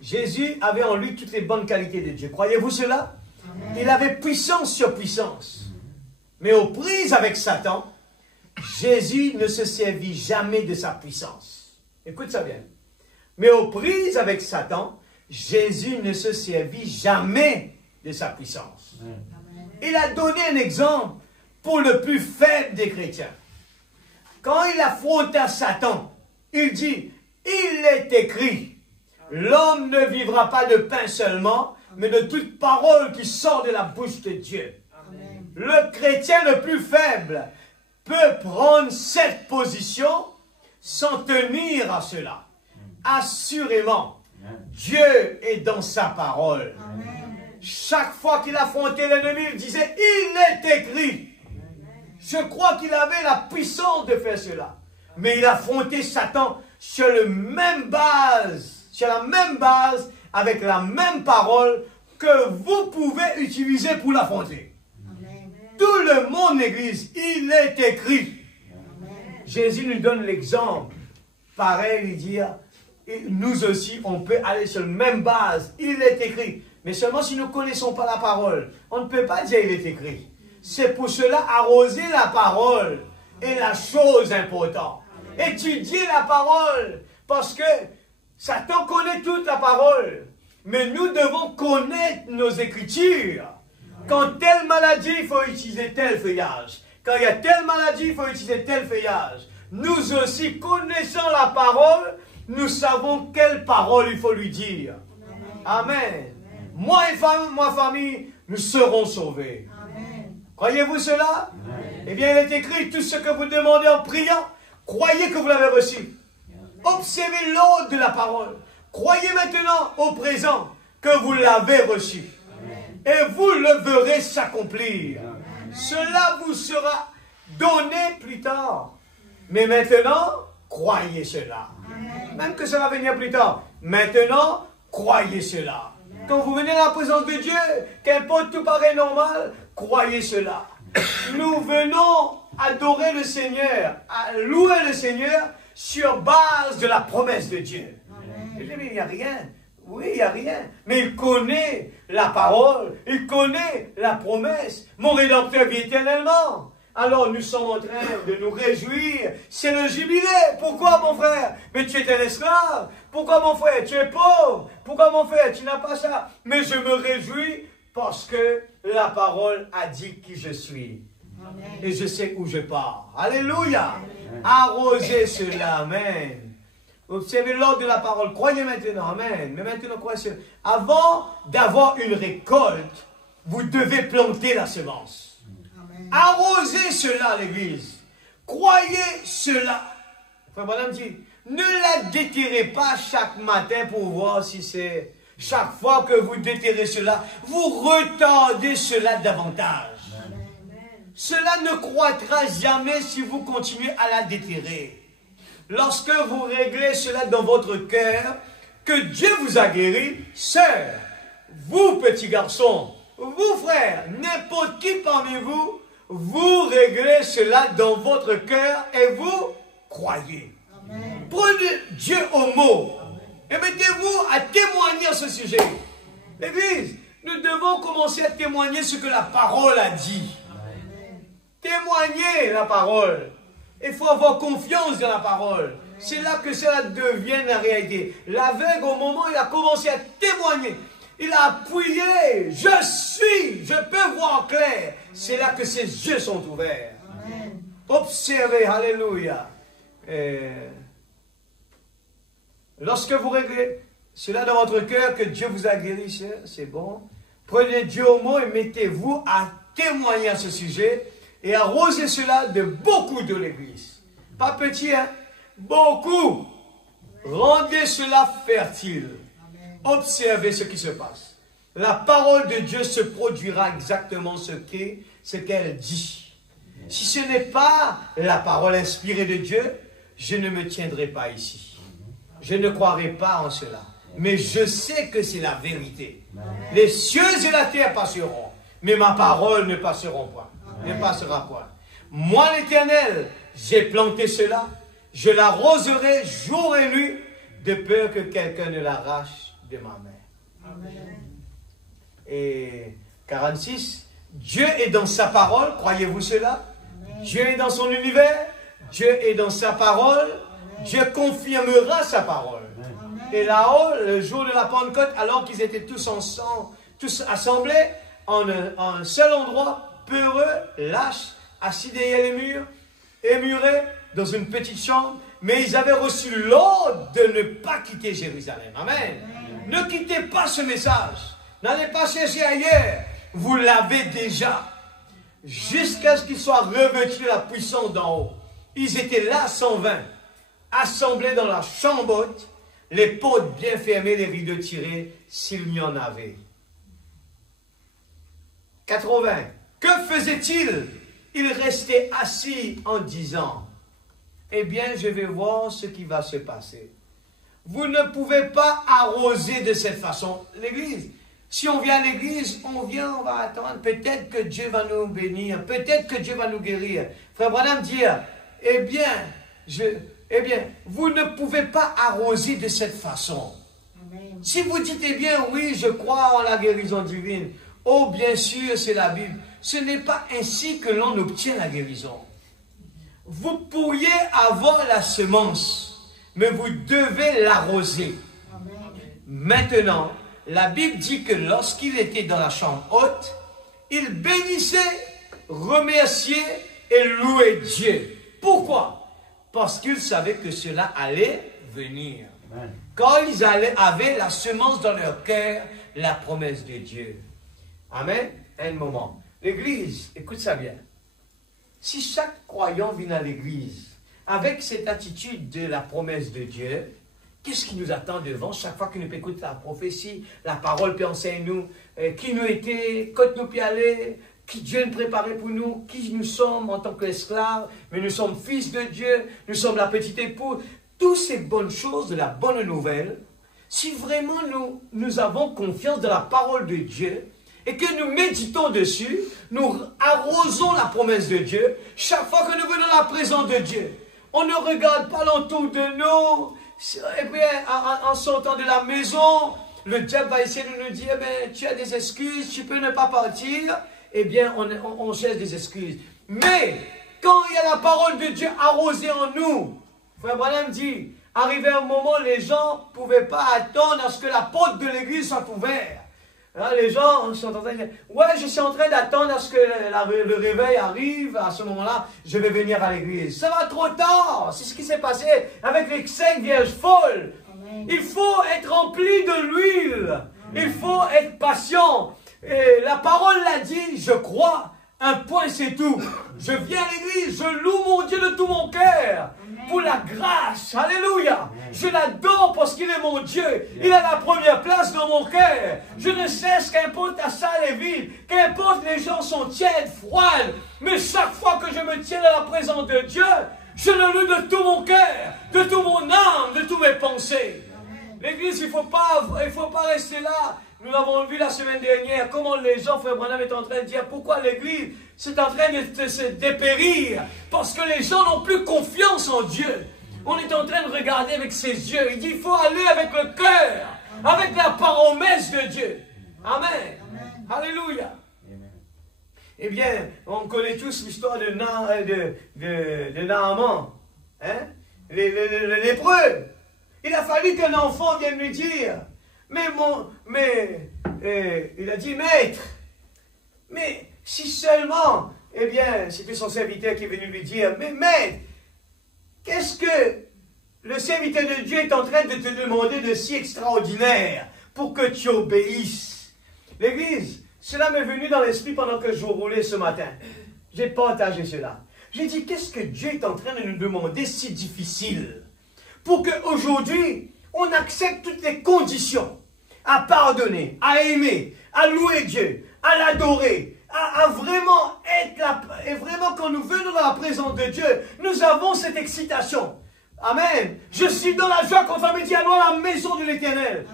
Jésus avait en lui toutes les bonnes qualités de Dieu. Croyez-vous cela? Amen. Il avait puissance sur puissance. Mais aux prises avec Satan, Jésus ne se servit jamais de sa puissance. Écoute ça bien. Mais aux prises avec Satan, Jésus ne se servit jamais de sa puissance. Amen. Il a donné un exemple pour le plus faible des chrétiens. Quand il affronta Satan, il dit, il est écrit, l'homme ne vivra pas de pain seulement, mais de toute parole qui sort de la bouche de Dieu. Amen. Le chrétien le plus faible peut prendre cette position sans tenir à cela. Assurément, Dieu est dans sa parole. Amen. Chaque fois qu'il affrontait l'ennemi, il disait, il est écrit. Je crois qu'il avait la puissance de faire cela. Mais il affrontait Satan sur la même base, avec la même parole que vous pouvez utiliser pour l'affronter. Tout le monde, l'église, il est écrit. Amen. Jésus nous donne l'exemple. Pareil, il dit, nous aussi, on peut aller sur la même base. Il est écrit. Mais seulement si nous ne connaissons pas la parole, on ne peut pas dire il est écrit. C'est pour cela arroser la parole est la chose importante. Amen. Étudier la parole, parce que Satan connaît toute la parole. Mais nous devons connaître nos écritures. Quand telle maladie, il faut utiliser tel feuillage. Quand il y a telle maladie, il faut utiliser tel feuillage. Nous aussi, connaissant la parole, nous savons quelle parole il faut lui dire. Amen. Amen. Moi et ma famille, nous serons sauvés. Croyez-vous cela? Amen. Eh bien, il est écrit, tout ce que vous demandez en priant, croyez que vous l'avez reçu. Observez l'ordre de la parole. Croyez maintenant au présent que vous l'avez reçu. Amen. Et vous le verrez s'accomplir. Cela vous sera donné plus tard. Mais maintenant, croyez cela. Amen. Même que ça va venir plus tard. Maintenant, croyez cela. Amen. Quand vous venez à la présence de Dieu, qu'importe tout paraît normal, croyez cela. Nous venons adorer le Seigneur, à louer le Seigneur sur base de la promesse de Dieu. Il n'y a rien. Oui, il n'y a rien. Mais il connaît la parole, il connaît la promesse. Mon Rédempteur vit éternellement. Alors nous sommes en train de nous réjouir. C'est le jubilé. Pourquoi, mon frère? Mais tu es un esclave. Pourquoi, mon frère? Tu es pauvre. Pourquoi, mon frère? Tu n'as pas ça. Mais je me réjouis parce que la parole a dit qui je suis. Amen. Et je sais où je pars. Alléluia. Amen. Arrosez cela. Amen. Observez l'ordre de la parole. Croyez maintenant. Amen. Mais maintenant, croyez cela. Avant d'avoir une récolte, vous devez planter la semence. Amen. Arrosez cela, l'église. Croyez cela. Frère Madame dit, ne la déterrez pas chaque matin pour voir si c'est... Chaque fois que vous déterrez cela, vous retardez cela davantage. Amen. Cela ne croîtra jamais si vous continuez à la déterrer. Lorsque vous réglez cela dans votre cœur, que Dieu vous a guéri, sœur, vous petits garçons, vous frères, n'importe qui parmi vous, vous réglez cela dans votre cœur et vous croyez. Amen. Prenez Dieu au mot et mettez-vous à témoigner à ce sujet. L'Église, nous devons commencer à témoigner ce que la parole a dit. Amen. Témoigner la parole. Il faut avoir confiance dans la parole. C'est là que cela devient la réalité. L'aveugle, au moment où il a commencé à témoigner, il a appuyé. Je peux voir clair. C'est là que ses yeux sont ouverts. Amen. Observez, alléluia. Lorsque vous réglez cela dans votre cœur, que Dieu vous a guéri, c'est bon. Prenez Dieu au mot et mettez-vous à témoigner à ce sujet. Et arrosez cela de beaucoup de l'Église. Pas petit, hein? Beaucoup. Rendez cela fertile. Observez ce qui se passe. La parole de Dieu se produira exactement ce qu'elle dit. Si ce n'est pas la parole inspirée de Dieu, je ne me tiendrai pas ici. Je ne croirai pas en cela. Mais je sais que c'est la vérité. Les cieux et la terre passeront, mais ma parole ne passeront point. Ne passera point. Moi, l'Éternel, j'ai planté cela. Je l'arroserai jour et nuit, de peur que quelqu'un ne l'arrache de ma main. Amen. Et 46, Dieu est dans sa parole, croyez-vous cela? Amen. Dieu est dans son univers, Dieu est dans sa parole, amen. Dieu confirmera sa parole. Amen. Et là-haut, le jour de la Pentecôte, alors qu'ils étaient tous ensemble, tous assemblés, en un seul endroit, peureux, lâches, assis derrière les murs, émurés, dans une petite chambre, mais ils avaient reçu l'ordre de ne pas quitter Jérusalem. Amen. Amen. Ne quittez pas ce message. N'allez pas chercher ailleurs. Vous l'avez déjà. Jusqu'à ce qu'ils soient revêtus de la puissance d'en haut. Ils étaient là 120, assemblés dans la chambre haute, les portes bien fermées, les rideaux tirés, s'il y en avait. 80. Que faisait-il? Il restait assis en disant, eh bien, je vais voir ce qui va se passer. Vous ne pouvez pas arroser de cette façon l'église. Si on vient à l'église, on va attendre. Peut-être que Dieu va nous bénir. Peut-être que Dieu va nous guérir. Frère Branham dit, eh bien, vous ne pouvez pas arroser de cette façon. Amen. Si vous dites, eh bien, oui, je crois en la guérison divine. Oh, bien sûr, c'est la Bible. Ce n'est pas ainsi que l'on obtient la guérison. Vous pourriez avoir la semence, mais vous devez l'arroser. Maintenant, la Bible dit que lorsqu'il était dans la chambre haute, il bénissait, remerciait et louait Dieu. Pourquoi? Parce qu'il savait que cela allait venir. Amen. Quand ils avaient la semence dans leur cœur, la promesse de Dieu. Amen. Un moment. L'église, écoute ça bien. Si chaque croyant vient à l'église avec cette attitude de la promesse de Dieu, qu'est-ce qui nous attend devant chaque fois que nous écoutons la prophétie, la parole peut enseigner nous, qui nous était, quand nous peut aller, qui Dieu nous préparait pour nous, qui nous sommes en tant qu'esclaves, mais nous sommes fils de Dieu, nous sommes la petite épouse, toutes ces bonnes choses de la bonne nouvelle, si vraiment nous avons confiance dans la parole de Dieu, et que nous méditons dessus, nous arrosons la promesse de Dieu, chaque fois que nous venons dans la présence de Dieu. On ne regarde pas l'entour de nous, et puis en sortant de la maison, le diable va essayer de nous dire, ben, tu as des excuses, tu peux ne pas partir. Eh bien, on cherche des excuses. Mais, quand il y a la parole de Dieu arrosée en nous, Frère Branham dit, arrivé un moment, les gens ne pouvaient pas attendre à ce que la porte de l'église soit ouverte. Là, les gens sont en train de dire, ouais, je suis en train d'attendre à ce que le réveil arrive. À ce moment-là, je vais venir à l'église. Ça va trop tard. C'est ce qui s'est passé avec les 5 vierges folles. Amen. Il faut être rempli de l'huile. Il faut être patient. Et la parole l'a dit, je crois. Un point, c'est tout. Je viens à l'église, je loue mon Dieu de tout mon cœur. Pour la grâce, alléluia. Je l'adore parce qu'il est mon Dieu. Il a la première place dans mon cœur. Je ne cesse, qu'importe la salle est vide, qu'importe les gens sont tièdes, froides, mais chaque fois que je me tiens dans la présence de Dieu, je le loue de tout mon cœur, de tout mon âme, de toutes mes pensées. L'église, il ne faut pas rester là. Nous l'avons vu la semaine dernière, comment les gens, Frère Branham est en train de dire, pourquoi l'église c'est en train de se dépérir, parce que les gens n'ont plus confiance en Dieu. On est en train de regarder avec ses yeux. Il dit, il faut aller avec le cœur, avec la promesse de Dieu. Amen. Amen. Alléluia. Amen. Eh bien, on connaît tous l'histoire de Naaman, hein? Le lépreux. Il a fallu qu'un enfant vienne lui dire, il a dit, maître, mais si seulement, eh bien, c'était son serviteur qui est venu lui dire, mais maître, qu'est-ce que le serviteur de Dieu est en train de te demander de si extraordinaire pour que tu obéisses? L'église, cela m'est venu dans l'esprit pendant que je roulais ce matin. J'ai partagé cela. J'ai dit, qu'est-ce que Dieu est en train de nous demander si difficile pour qu'aujourd'hui, on accepte toutes les conditions à pardonner, à aimer, à louer Dieu, à l'adorer, à vraiment être là. Et vraiment, quand nous venons dans la présence de Dieu, nous avons cette excitation. Amen. Je suis dans la joie quand on me dit allons à la maison de l'Éternel.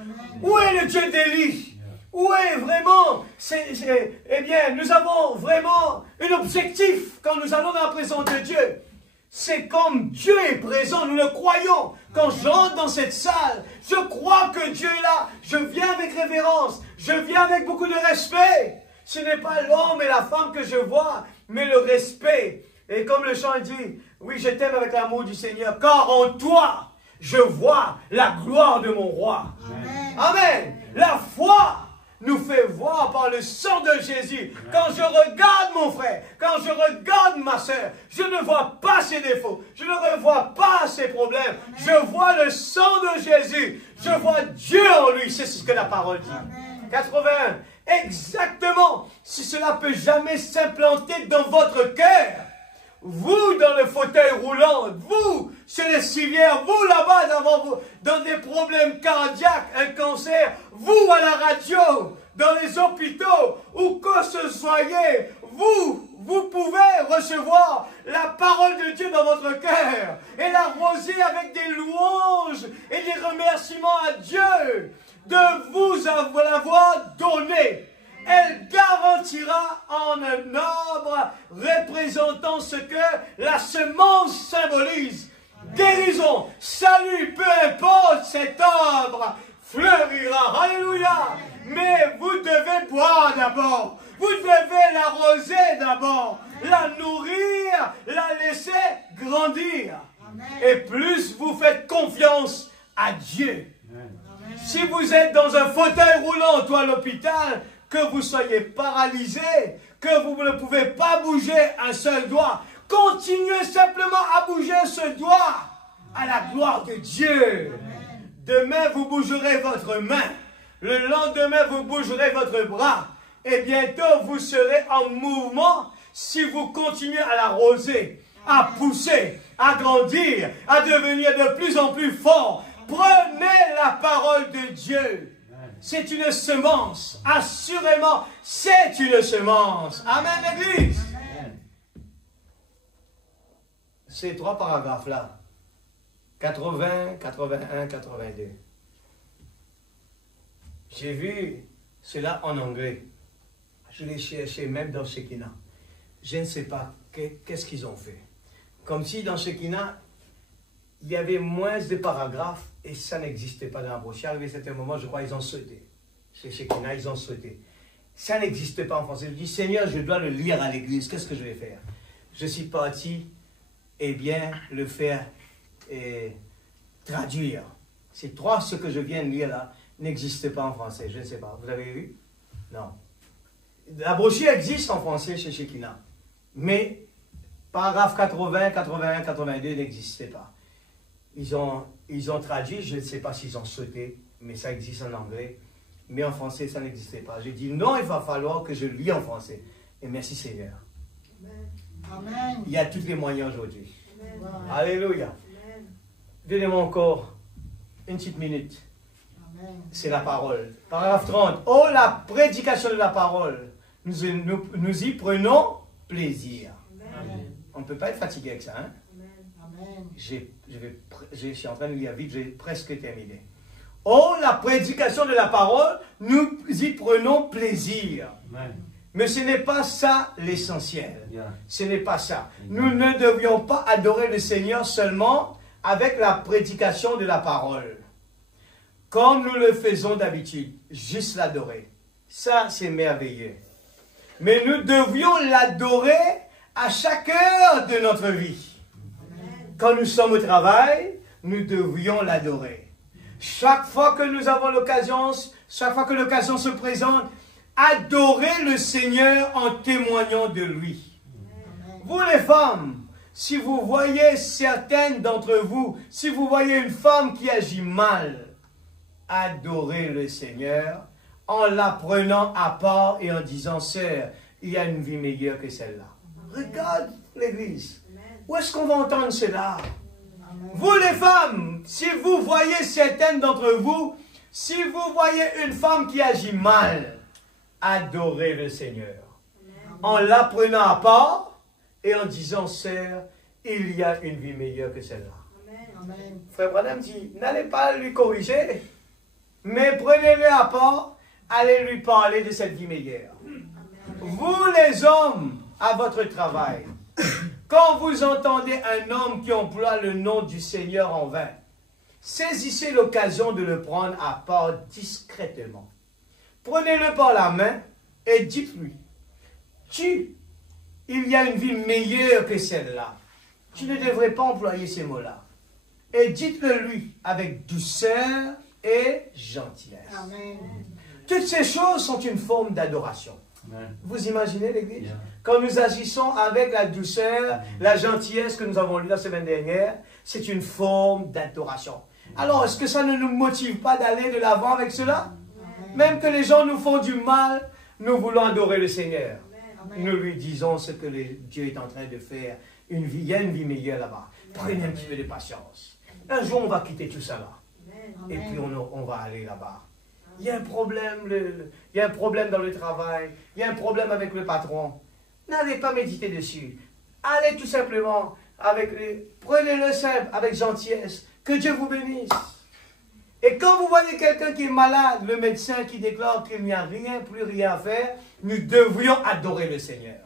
Où est le Dieu d'Élie? Où est vraiment eh bien, nous avons vraiment un objectif quand nous allons dans la présence de Dieu. C'est comme Dieu est présent, nous le croyons. Quand j'entre dans cette salle, je crois que Dieu est là. Je viens avec révérence, je viens avec beaucoup de respect. Ce n'est pas l'homme et la femme que je vois, mais le respect. Et comme le chant dit, oui, je t'aime avec l'amour du Seigneur, car en toi, je vois la gloire de mon roi. Amen. Amen. La foi nous fait voir par le sang de Jésus. Quand je regarde mon frère, quand je regarde ma soeur, je ne vois pas ses défauts, je ne revois pas ses problèmes. Je vois le sang de Jésus, je vois Dieu en lui. C'est ce que la parole dit. 81. Exactement. Si cela peut jamais s'implanter dans votre cœur, vous dans le fauteuil roulant, vous chez les civières, vous là-bas dans des problèmes cardiaques, un cancer, vous à la radio, dans les hôpitaux, où que ce soyez, vous pouvez recevoir la parole de Dieu dans votre cœur et l'arroser avec des louanges et des remerciements à Dieu de vous l'avoir donné. Elle garantira en un arbre représentant ce que la semence symbolise. Guérison, salut, peu importe, cet arbre fleurira. Alléluia. Mais vous devez boire d'abord. Vous devez l'arroser d'abord. La nourrir, la laisser grandir. Et plus vous faites confiance à Dieu. Si vous êtes dans un fauteuil roulant ou à l'hôpital, que vous soyez paralysé, que vous ne pouvez pas bouger un seul doigt, continuez simplement à bouger ce doigt à la gloire de Dieu. Demain, vous bougerez votre main. Le lendemain, vous bougerez votre bras. Et bientôt, vous serez en mouvement si vous continuez à l'arroser, à pousser, à grandir, à devenir de plus en plus fort. Prenez la parole de Dieu. C'est une semence. Assurément, c'est une semence. Amen, l'Église. Ces trois paragraphes-là, 80, 81, 82. J'ai vu cela en anglais. Je l'ai cherché même dans Shekinah. Je ne sais pas qu'est-ce qu'ils ont fait. Comme si dans Shekinah, il y avait moins de paragraphes et ça n'existait pas dans la brochure. À un certain moment, je crois qu'ils ont sauté. Chez Shekinah, ils ont sauté. Ça n'existe pas en français. Je dis, Seigneur, je dois le lire à l'église. Qu'est-ce que je vais faire? Je suis parti, le faire traduire. Ces trois, ce que je viens de lire là, n'existe pas en français. Je ne sais pas. Vous avez vu? Non. La brochure existe en français chez Shekinah. Mais, paragraphe 80, 81, 82 n'existait pas. Ils ont traduit, je ne sais pas s'ils ont sauté, mais ça existe en anglais. Mais en français, ça n'existait pas. J'ai dit, non, il va falloir que je lis en français. Et merci Seigneur. Amen. Il y a tous les moyens aujourd'hui. Alléluia. Donnez-moi encore une petite minute. C'est la parole. Paragraphe 30. Oh, la prédication de la parole. Nous y prenons plaisir. Amen. On ne peut pas être fatigué avec ça. Hein? Je suis en train de lire vite, j'ai presque terminé. Oh, la prédication de la parole, nous y prenons plaisir. Amen. Mais ce n'est pas ça l'essentiel. Ce n'est pas ça. Nous ne devions pas adorer le Seigneur seulement avec la prédication de la parole. Comme nous le faisons d'habitude, juste l'adorer. Ça, c'est merveilleux. Mais nous devions l'adorer à chaque heure de notre vie. Quand nous sommes au travail, nous devions l'adorer. Chaque fois que nous avons l'occasion, chaque fois que l'occasion se présente, adorez le Seigneur en témoignant de lui. Vous les femmes, si vous voyez certaines d'entre vous, si vous voyez une femme qui agit mal, adorez le Seigneur en la prenant à part et en disant, sœur, il y a une vie meilleure que celle-là. Regarde l'église. Où est-ce qu'on va entendre cela? Vous les femmes, si vous voyez certaines d'entre vous, si vous voyez une femme qui agit mal, adorez le Seigneur. En la prenant à part et en disant, sœur, il y a une vie meilleure que celle-là. Frère Branham dit, n'allez pas lui corriger, mais prenez-le à part, allez lui parler de cette vie meilleure. Vous les hommes, à votre travail, quand vous entendez un homme qui emploie le nom du Seigneur en vain, saisissez l'occasion de le prendre à part discrètement. Prenez-le par la main et dites-lui, il y a une vie meilleure que celle-là. Tu ne devrais pas employer ces mots-là. Et dites-le lui avec douceur et gentillesse. Amen. Toutes ces choses sont une forme d'adoration. Vous imaginez l'église? Quand nous agissons avec la douceur, la gentillesse que nous avons lue la semaine dernière, c'est une forme d'adoration. Alors, est-ce que ça ne nous motive pas d'aller de l'avant avec cela? Même que les gens nous font du mal, nous voulons adorer le Seigneur. Nous lui disons ce que Dieu est en train de faire. Il y a une vie meilleure là-bas. Prenez un petit peu de patience. Un jour, on va quitter tout ça là. Et puis, on va aller là-bas. Il y a un problème, il y a un problème dans le travail. Il y a un problème avec le patron. N'allez pas méditer dessus. Allez tout simplement, prenez-le simple, avec gentillesse. Que Dieu vous bénisse. Et quand vous voyez quelqu'un qui est malade, le médecin qui déclare qu'il n'y a plus rien à faire, nous devrions adorer le Seigneur.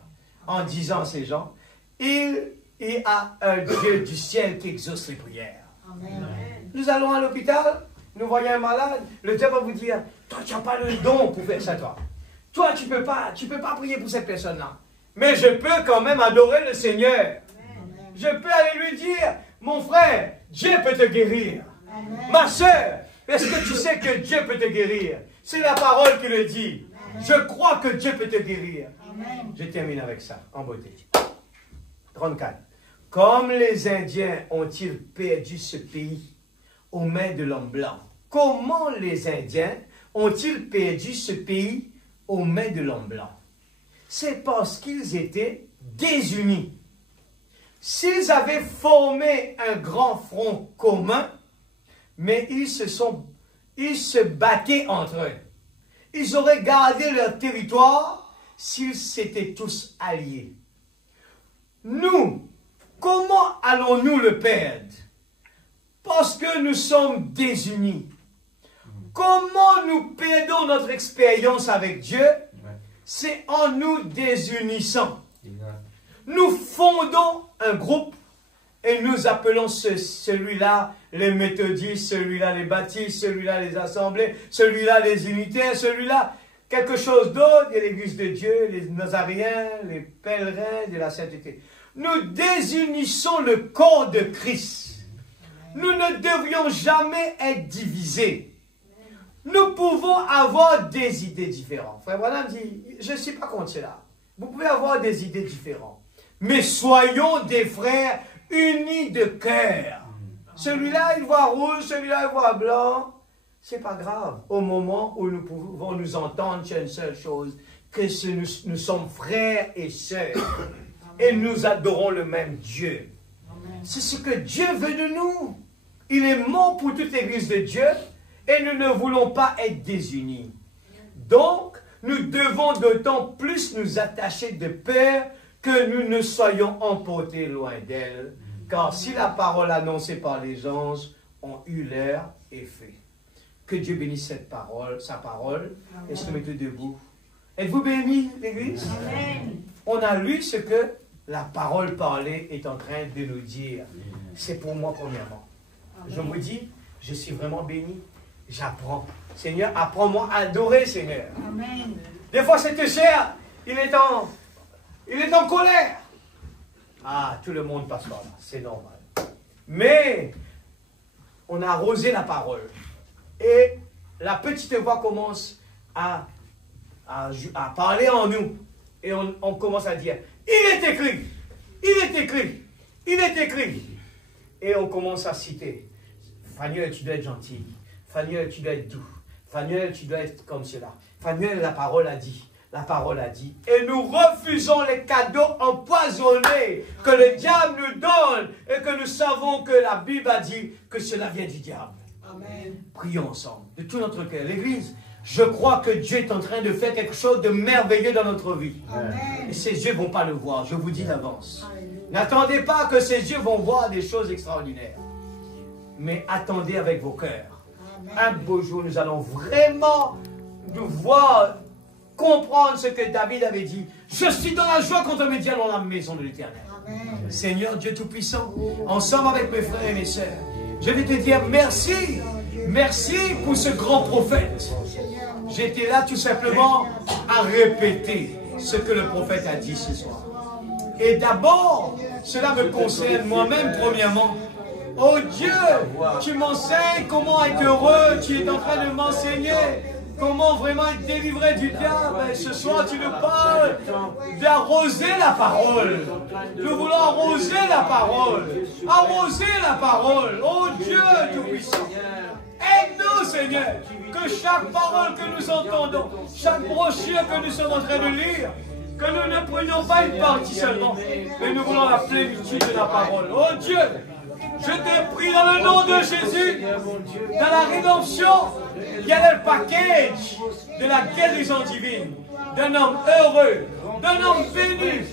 En disant à ces gens, il y a un Dieu du ciel qui exauce les prières. Amen. Nous allons à l'hôpital, nous voyons un malade, le Dieu va vous dire, toi tu n'as pas le don pour faire ça, toi. Toi tu peux pas prier pour cette personne-là. Mais je peux quand même adorer le Seigneur. Amen. Je peux aller lui dire, mon frère, Dieu peut te guérir. Amen. Ma soeur, est-ce que tu sais que Dieu peut te guérir? C'est la parole qui le dit. Amen. Je crois que Dieu peut te guérir. Amen. Je termine avec ça, en beauté. 34. Comme les Indiens ont-ils perdu ce pays aux mains de l'homme blanc? Comment les Indiens ont-ils perdu ce pays aux mains de l'homme blanc? C'est parce qu'ils étaient désunis. S'ils avaient formé un grand front commun, mais ils se battaient entre eux. Ils auraient gardé leur territoire s'ils s'étaient tous alliés. Nous, comment allons-nous le perdre? Parce que nous sommes désunis. Comment nous perdons notre expérience avec Dieu? C'est en nous désunissant. Nous fondons un groupe et nous appelons celui-là les méthodistes, celui-là les baptistes, celui-là les assemblées, celui-là les unitaires, celui-là quelque chose d'autre. Il y a l'église de Dieu, les Nazariens, les pèlerins de la sainteté. Nous désunissons le corps de Christ. Nous ne devrions jamais être divisés. Nous pouvons avoir des idées différentes. Frère Branham dit, je ne suis pas contre cela. Vous pouvez avoir des idées différentes. Mais soyons des frères unis de cœur. Celui-là, il voit rouge, celui-là, il voit blanc. C'est pas grave. Au moment où nous pouvons nous entendre sur une seule chose, que nous sommes frères et sœurs. Et nous adorons le même Dieu. C'est ce que Dieu veut de nous. Il est mort pour toute l'église de Dieu et nous ne voulons pas être désunis. Donc, nous devons d'autant plus nous attacher de peur que nous ne soyons emportés loin d'elle. Car si la parole annoncée par les anges ont eu leur effet. Que Dieu bénisse cette parole, sa parole, et se mette debout. Êtes-vous bénis, l'église? On a lu ce que la parole parlée est en train de nous dire. C'est pour moi premièrement. Je me dis, je suis vraiment béni. J'apprends. Seigneur, apprends-moi à adorer, Seigneur. Amen. Des fois, cette chair, il est en colère. Ah, tout le monde passe par là. C'est normal. Mais, on a arrosé la parole. Et la petite voix commence à parler en nous. Et on commence à dire, il est écrit, il est écrit, il est écrit. Et on commence à citer, Phanuel, tu dois être gentil. Phanuel, tu dois être doux. Phanuel, tu dois être comme cela. Phanuel, la parole a dit. La parole a dit. Et nous refusons les cadeaux empoisonnés que le diable nous donne et que nous savons que la Bible a dit que cela vient du diable. Amen. Prions ensemble, de tout notre cœur. L'Église, je crois que Dieu est en train de faire quelque chose de merveilleux dans notre vie. Amen. Et ses yeux ne vont pas le voir, je vous dis d'avance. N'attendez pas que ses yeux vont voir des choses extraordinaires. mais attendez avec vos cœurs. Un beau jour, nous allons vraiment nous voir, comprendre ce que David avait dit. Je suis dans la joie quand on me dit allons dans la maison de l'Éternel. Seigneur Dieu Tout-Puissant, ensemble avec mes frères et mes sœurs, je vais te dire merci. Merci pour ce grand prophète. J'étais là tout simplement à répéter ce que le prophète a dit ce soir. Et d'abord, cela me concerne moi-même premièrement. Oh Dieu, tu m'enseignes comment être heureux, tu es en train de m'enseigner comment vraiment être délivré du diable. Et ce soir, tu nous parles d'arroser la parole. Nous voulons arroser la parole. Arroser la parole. Oh Dieu Tout-Puissant. Aide-nous, Seigneur, que chaque parole que nous entendons, chaque brochure que nous sommes en train de lire, que nous ne prenions pas une partie seulement, mais nous voulons la plénitude de la parole. Oh Dieu, je te prie dans le nom de Jésus, dans la rédemption, il y a le package de la guérison divine, d'un homme heureux, d'un homme béni,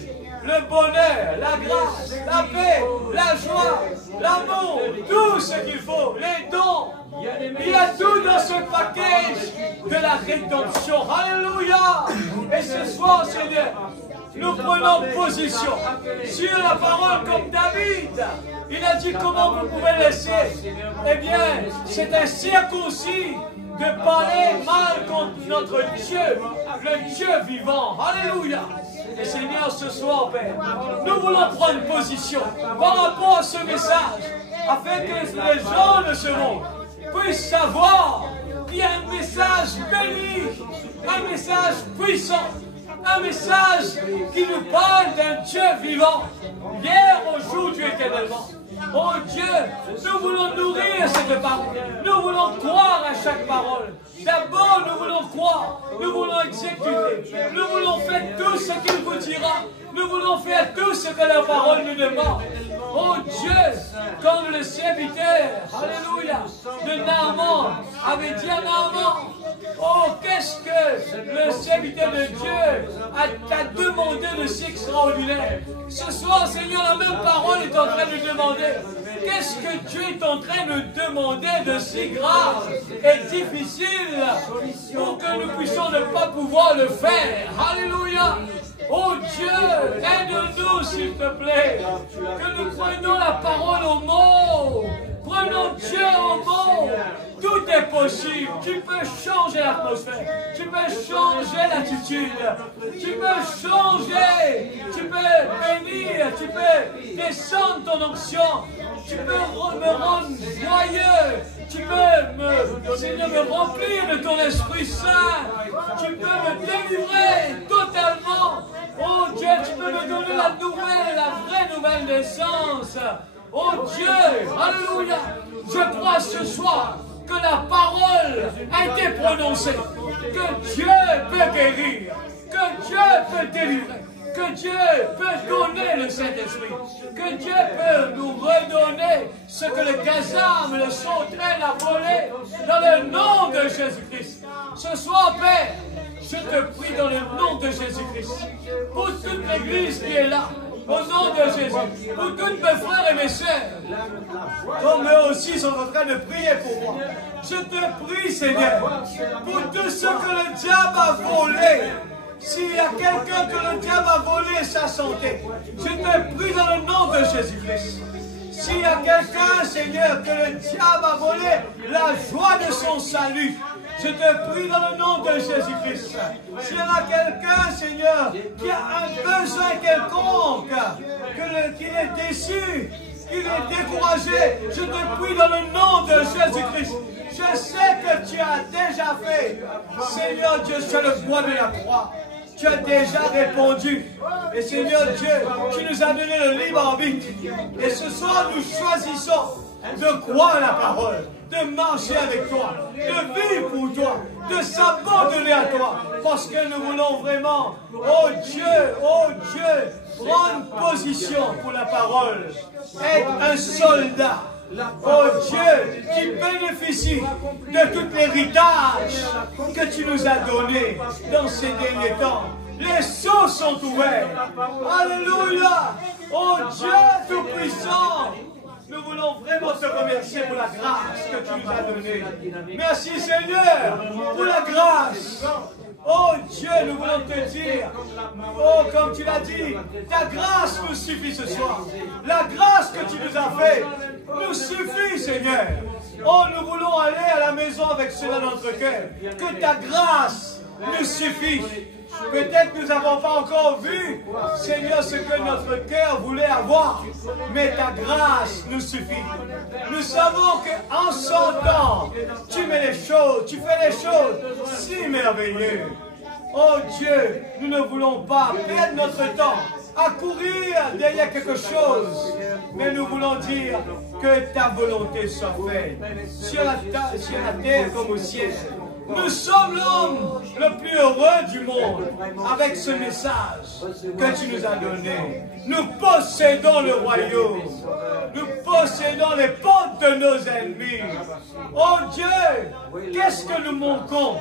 le bonheur, la grâce, la paix, la joie, l'amour, tout ce qu'il faut, les dons. Il y a tout dans ce package de la rédemption. Alléluia. Et ce soir, Seigneur, nous prenons position sur la parole comme David. Il a dit comment vous pouvez laisser. Eh bien, c'est un circoncis de parler mal contre notre Dieu, le Dieu vivant. Alléluia. Et Seigneur, ce soir, Père, nous voulons prendre position par rapport à ce message, afin que les gens de ce monde puissent savoir qu'il y a un message béni, un message puissant, un message qui nous parle d'un Dieu vivant, hier, aujourd'hui, éternellement. Oh Dieu, nous voulons nourrir cette parole. Nous voulons croire à chaque parole. D'abord, nous voulons croire. Nous voulons exécuter. Nous voulons faire tout ce qu'il vous dira. Nous voulons faire tout ce que la parole nous demande. Oh Dieu, comme le serviteur, alléluia, de Naaman avait dit à Naaman, oh, qu'est-ce que le serviteur de Dieu t'a demandé de si extraordinaire. Ce soir, Seigneur, la même parole est en train de nous demander, qu'est-ce que Dieu est en train de demander de si grave et difficile pour que nous puissions ne pas pouvoir le faire. Alléluia. Oh Dieu, aide-nous s'il te plaît, que nous prenions la parole au mot. Prenons Dieu au mot. Tout est possible. Tu peux changer l'atmosphère. Tu peux changer l'attitude. Tu peux changer. Tu peux bénir. Tu peux descendre ton onction. Tu peux me rendre joyeux. Tu peux, Seigneur, me remplir de ton Esprit Saint. Tu peux me délivrer totalement. Oh Dieu, tu peux me donner la vraie nouvelle naissance. Oh Dieu, alléluia. Je crois ce soir que la parole a été prononcée. Que Dieu peut guérir. Que Dieu peut délivrer. Que Dieu peut donner le Saint-Esprit. Que Dieu peut nous redonner ce que le gazam, le sauterelle a volé dans le nom de Jésus-Christ. Ce soir, Père, je te prie dans le nom de Jésus-Christ, pour toute l'église qui est là, au nom de Jésus, pour tous mes frères et mes sœurs, comme eux aussi sont en train de prier pour moi. Je te prie, Seigneur, pour tout ce que le diable a volé. S'il y a quelqu'un que le diable a volé sa santé, je te prie dans le nom de Jésus-Christ. S'il y a quelqu'un, Seigneur, que le diable a volé la joie de son salut, je te prie dans le nom de Jésus-Christ. S'il y en a quelqu'un, Seigneur, qui a un besoin quelconque, qu'il est déçu, qu'il est découragé, je te prie dans le nom de Jésus-Christ. Je sais que tu as déjà fait. Seigneur Dieu, sur le bois de la croix, tu as déjà répondu. Et Seigneur Dieu, tu nous as donné le libre arbitre. Et ce soir, nous choisissons de croire la parole, de marcher avec toi, de vivre pour toi, de s'abandonner à toi. Parce que nous voulons vraiment, oh Dieu, prendre position pour la parole. Être un soldat. Oh Dieu, qui bénéficie de tout l'héritage que tu nous as donné dans ces derniers temps. Les cieux sont ouverts. Alléluia. Oh Dieu Tout-Puissant, Nous voulons vraiment te remercier pour la grâce que tu nous as donnée. Merci Seigneur pour la grâce. Oh Dieu, nous voulons te dire, oh comme tu l'as dit, ta grâce nous suffit ce soir. La grâce que tu nous as faite nous suffit Seigneur. Oh nous voulons aller à la maison avec cela dans notre cœur. Que ta grâce nous suffit. Peut-être nous n'avons pas encore vu, Seigneur, ce que notre cœur voulait avoir, mais ta grâce nous suffit. Nous savons qu'en son temps, tu fais les choses si merveilleuses. Oh Dieu, nous ne voulons pas perdre notre temps à courir derrière quelque chose, mais nous voulons dire que ta volonté soit faite sur la terre comme au ciel. Nous sommes l'homme le plus heureux du monde avec ce message que tu nous as donné. Nous possédons le royaume. Nous possédons les portes de nos ennemis. Oh Dieu, qu'est-ce que nous manquons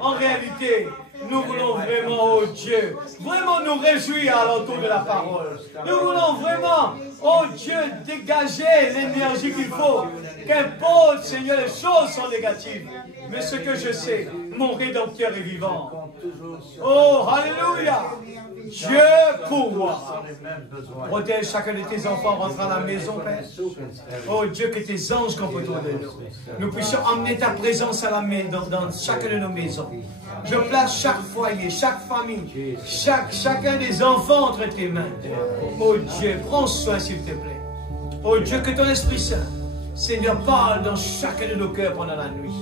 en réalité? Nous voulons vraiment, oh Dieu, vraiment nous réjouir à l'entour de la parole. Nous voulons vraiment, oh Dieu, dégager l'énergie qu'il faut. Qu'importe, Seigneur, les choses sont négatives. Mais ce que je sais, mon Rédempteur est vivant. Oh, alléluia! Dieu pourvoit. Protège chacun de tes enfants, rentre à la maison, Père. Oh Dieu, que tes anges campent autour de nous. Nous puissions emmener ta présence à la maison, dans chacune de nos maisons. Je place chaque foyer, chaque famille, chacun des enfants entre tes mains. Oh Dieu, prends soin s'il te plaît. Oh Dieu, que ton Esprit Saint, Seigneur, parle dans chacun de nos cœurs pendant la nuit.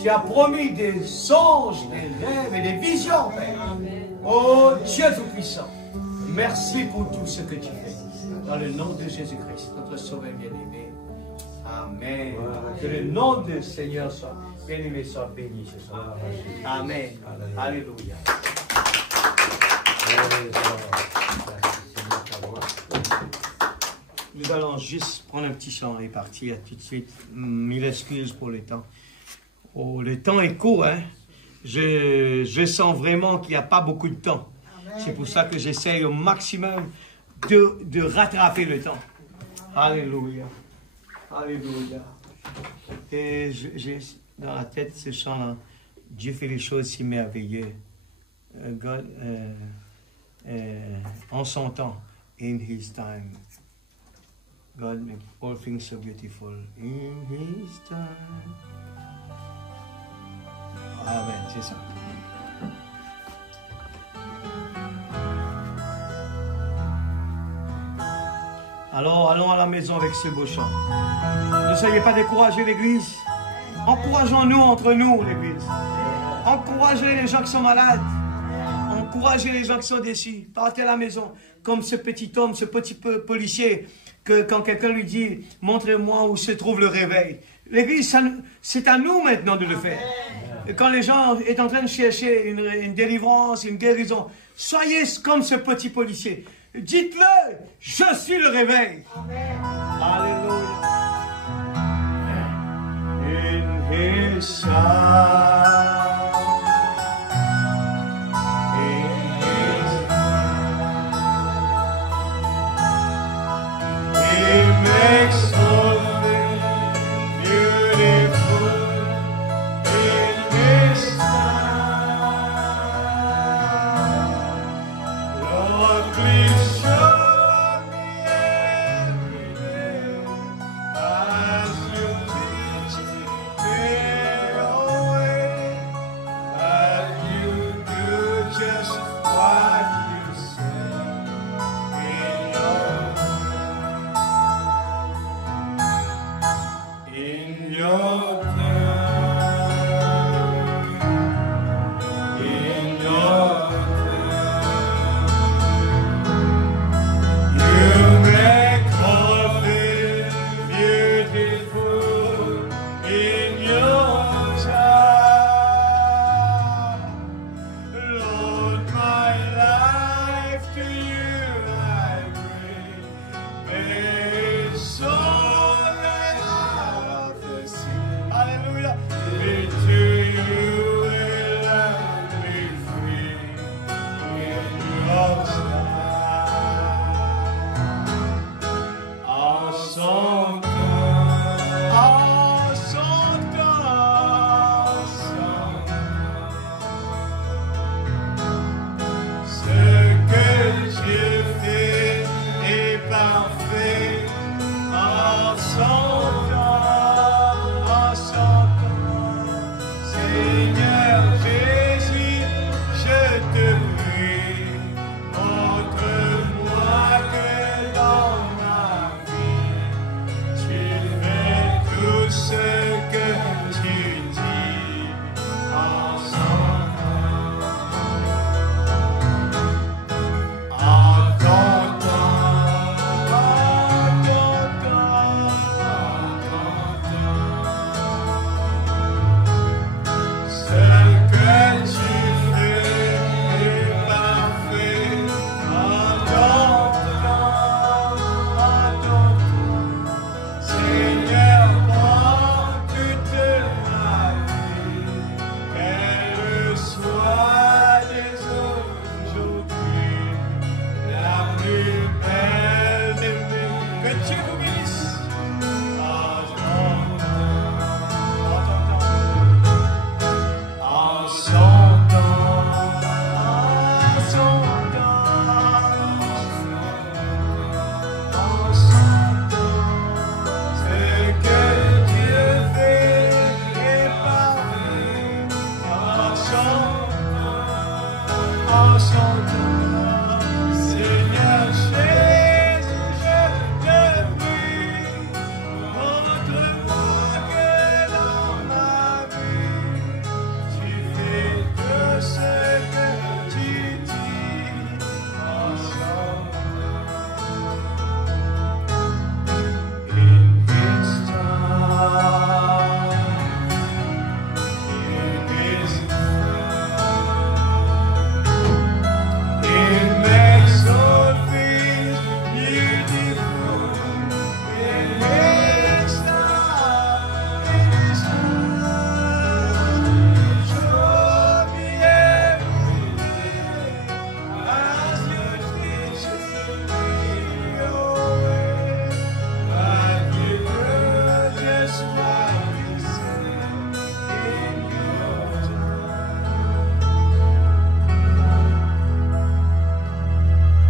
Tu as promis des songes, des rêves et des visions, Père. Oh Dieu Tout-Puissant, merci pour tout ce que tu fais. Dans le nom de Jésus-Christ, notre Sauveur bien-aimé. Amen. Que le nom du Seigneur soit bien-aimé, soit béni ce soir. Amen. Alléluia. Nous allons juste prendre un petit chant et partir tout de suite. Mille excuses pour le temps. Oh, le temps est court, hein. Je sens vraiment qu'il n'y a pas beaucoup de temps. C'est pour ça que j'essaye au maximum de rattraper le temps. Alléluia. Alléluia. Et j'ai dans la tête ce chant-là. Dieu fait les choses si merveilleuses. God, en son temps. In his time. God makes all things so beautiful. In his time. Amen, c'est ça. Alors, allons à la maison avec ce beau chant. Ne soyez pas découragés, l'Église. Encourageons-nous entre nous, l'Église. Encouragez les gens qui sont malades. Encouragez les gens qui sont déçus. Partez à la maison, comme ce petit homme, ce petit policier, que quand quelqu'un lui dit « Montrez-moi où se trouve le réveil ». L'Église, c'est à nous maintenant de le faire. Et quand les gens sont en train de chercher une délivrance, une guérison, soyez comme ce petit policier. Dites-le, je suis le réveil. Alléluia. In his son, in his he makes all things beautiful. Song Sans